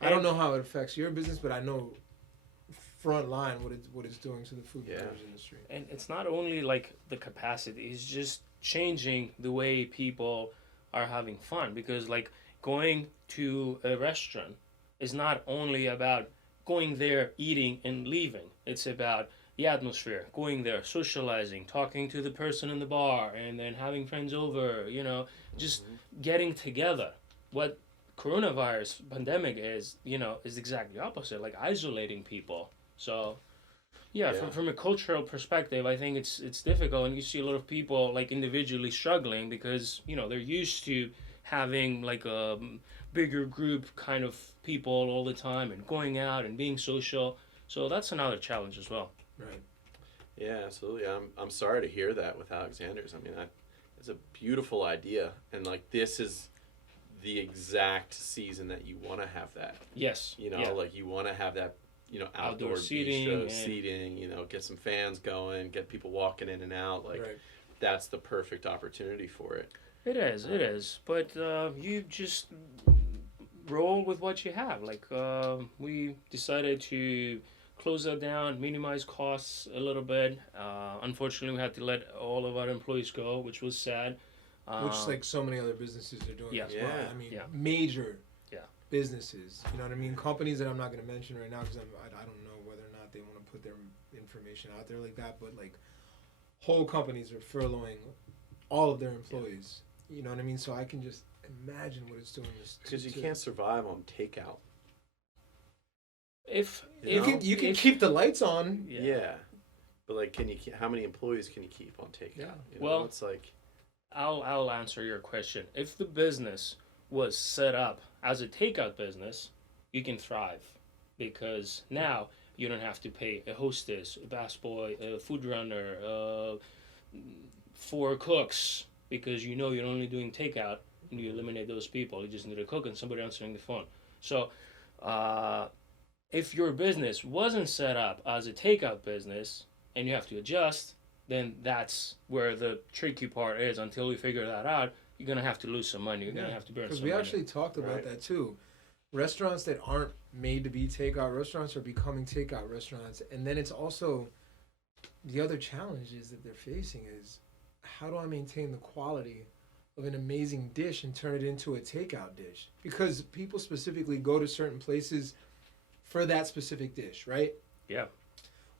I don't know how it affects your business, but I know front line what it's doing to the food and Yeah. beverage industry. And it's not only like the capacity, it's just changing the way people are having fun, because like going to a restaurant is not only about going there, eating and leaving. It's about the atmosphere, going there, socializing, talking to the person in the bar, and then having friends over, just getting together. What coronavirus pandemic is exactly opposite, like isolating people. So yeah, Yeah. from a cultural perspective, I think it's difficult, and you see a lot of people like individually struggling because they're used to having like a bigger group kind of people all the time and going out and being social. So that's another challenge as well. Right. Yeah, absolutely. I'm sorry to hear that with Alexander's. I mean, it's a beautiful idea, and like this is the exact season that you want to have that. Yes. Yeah. Like you want to have that. Outdoor seating bistro and- seating. Get some fans going, get people walking in and out. Like Right. that's the perfect opportunity for it. It is. But you just roll with what you have. Like we decided to close that down, minimize costs a little bit. Unfortunately, we had to let all of our employees go, which was sad. Which like so many other businesses are doing Yeah. as well. Yeah. I mean, Yeah. major Yeah. businesses. You know what I mean? Companies that I'm not going to mention right now because I don't know whether or not they want to put their information out there like that. But like, whole companies are furloughing all of their employees. You know what I mean? So I can just imagine what it's doing. Because you can't survive on takeout. If You can keep the lights on. Yeah. But like, how many employees can you keep on takeout? Yeah. Well, it's like, I'll answer your question. If the business was set up as a takeout business, you can thrive, because now you don't have to pay a hostess, a busboy, a food runner, 4 cooks, because you're only doing takeout and you eliminate those people. You just need a cook and somebody answering the phone. So if your business wasn't set up as a takeout business and you have to adjust, then that's where the tricky part is. Until we figure that out, you're going to have to lose some money. You're going to have to burn some Because money. we actually talked about that too. Restaurants that aren't made to be takeout restaurants are becoming takeout restaurants. And then it's also the other challenges that they're facing is how do I maintain the quality of an amazing dish and turn it into a takeout dish? Because people specifically go to certain places for that specific dish, right? Yeah.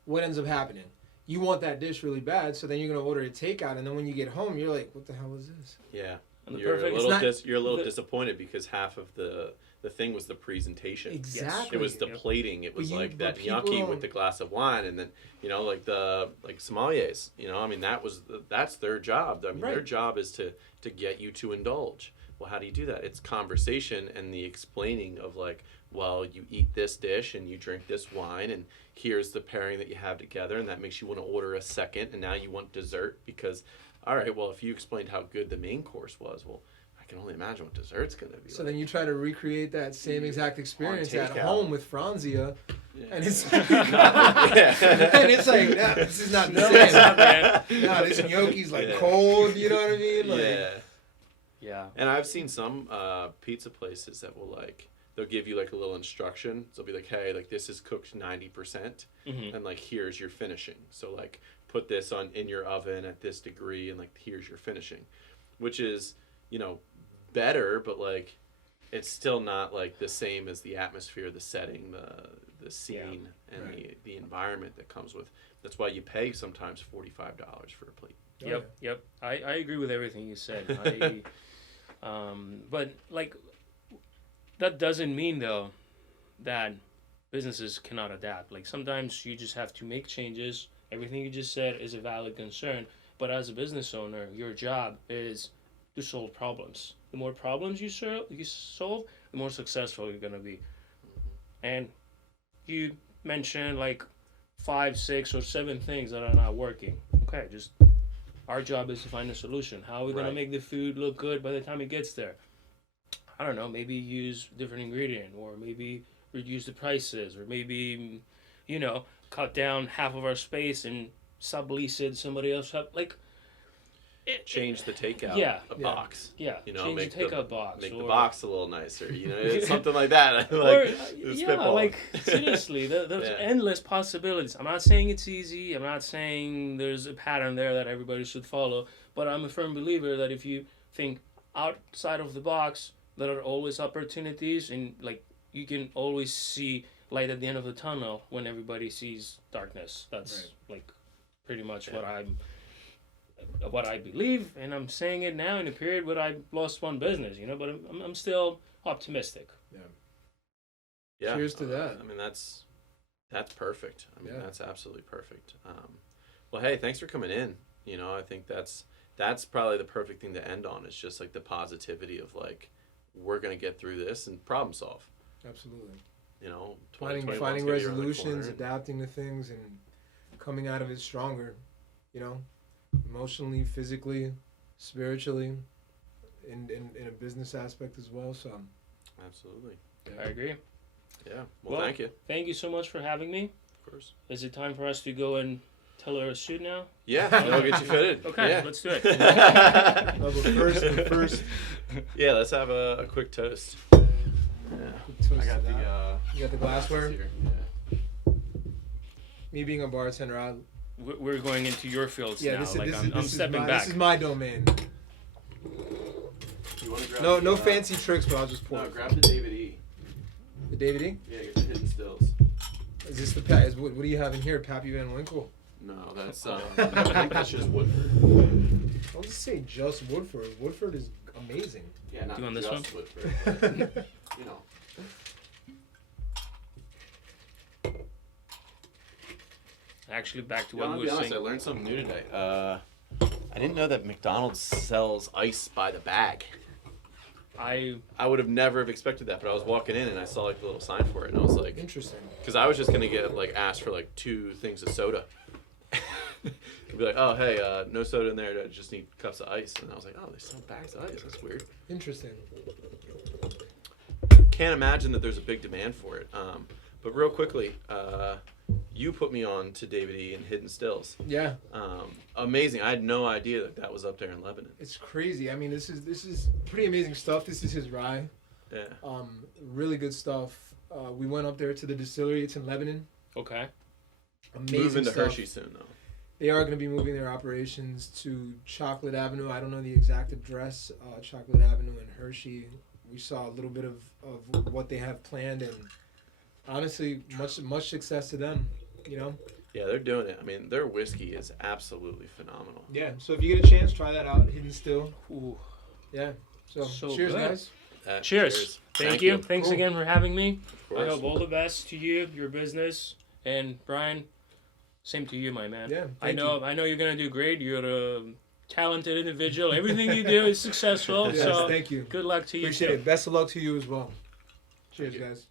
What ends up happening? You want that dish really bad, so then you're going to order a takeout, and then when you get home, you're like, what the hell is this? Yeah. And You're a little disappointed because half of the thing was the presentation. Exactly. It was the plating. It was like that gnocchi with the glass of wine, and then like sommeliers. I mean that's their job. I mean their job is to get you to indulge. Well, how do you do that? It's conversation and the explaining of like, well, you eat this dish and you drink this wine, and here's the pairing that you have together, and that makes you want to order a second, and now you want dessert because, all right, well, if you explained how good the main course was, well, I can only imagine what dessert's going to be. So then you try to recreate that same exact experience at takeout. home with Franzia, and it's Yeah. and it's like, nah, this is not the same. Nah, this gnocchi's like cold. You know what I mean? Like, Yeah. And I've seen some pizza places that will they'll give you like a little instruction. So they'll be like, hey, like this is cooked 90%, and like here's your finishing. So like put this in your oven at this degree, and like here's your finishing, which is better, but like it's still not like the same as the atmosphere, the setting, the scene, and the environment that comes with. That's why you pay sometimes $45 for a plate. Yep. I agree with everything you said. But like that doesn't mean though that businesses cannot adapt. Like sometimes you just have to make changes. Everything you just said is a valid concern, but as a business owner, your job is to solve problems. The more problems you solve, the more successful you're gonna be. And you mentioned like 5, 6, or 7 things that are not working. Okay, just our job is to find a solution. How are we gonna make the food look good by the time it gets there? I don't know, maybe use different ingredient, or maybe reduce the prices, or maybe, cut down half of our space and sublease it to somebody else. Change the takeout box. Yeah, make the takeout box. Make the box a little nicer. It's something like that. Seriously, there's endless possibilities. I'm not saying it's easy. I'm not saying there's a pattern there that everybody should follow. But I'm a firm believer that if you think outside of the box, there are always opportunities, and like you can always see light at the end of the tunnel when everybody sees darkness. That's like pretty much what I believe, and I'm saying it now in a period where I lost one business, but I'm still optimistic. Yeah. Cheers to that. I mean, that's perfect. I mean, that's absolutely perfect. Well, hey, thanks for coming in. I think that's probably the perfect thing to end on. It's just like the positivity of like, we're gonna get through this and problem solve. Absolutely. Finding resolutions, adapting to things, and coming out of it stronger. Emotionally, physically, spiritually, in a business aspect as well. So, absolutely, I agree. Yeah. Well, thank you. Thank you so much for having me. Of course. Is it time for us to go and tell her a suit now? Yeah, I'll get you fitted. Okay, let's do it. but first. Yeah, let's have a quick toast. Yeah. I got you got the glassware. Here. Yeah. Me being a bartender, we're going into your fields now. I'm stepping back. This is my domain. You want to grab no fancy tricks, but I'll just pour. No, grab the David E. The David E? Yeah, get the hidden stills. Is this what do you have in here? Pappy Van Winkle? No, that's I think that's just Woodford. I'll just say just Woodford. Woodford is amazing. Yeah, not do you want just this one? Woodford. Actually, back to what we were be honest, saying. I learned something new today. I didn't know that McDonald's sells ice by the bag. I would have never have expected that, but I was walking in and I saw like the little sign for it, and I was like, interesting. Because I was just gonna get asked for 2 things of soda. Be like, oh hey, no soda in there. I just need cups of ice, and I was like, oh, they sell bags of ice. That's weird. Interesting. Can't imagine that there's a big demand for it. But real quickly, you put me on to David E. and Hidden Stills. Yeah, Amazing. I had no idea that that was up there in Lebanon. it's crazy. I mean, this is pretty amazing stuff. This is his rye. Yeah. Really good stuff. We went up there to the distillery. It's in Lebanon. Okay. Amazing Moving to stuff. Hershey soon, though. They are going to be moving their operations to Chocolate Avenue. I don't know the exact address. Chocolate Avenue in Hershey. We saw a little bit of what they have planned, and honestly, much success to them. You know. Yeah, they're doing it. I mean, their whiskey is absolutely phenomenal. Yeah. So if you get a chance, try that out. Hidden Still. Ooh. Yeah. So So cheers, good. guys. Cheers. Thank you. Thanks Cool. again for having me. Of I course. hope all the best to you, your business, and Brian. Same to you, my man. Yeah. I know you're gonna do great. You're a talented individual. Everything you do is successful. Yes, so thank you. good luck to you. Appreciate too. it. Best of luck to you as well. Cheers, guys.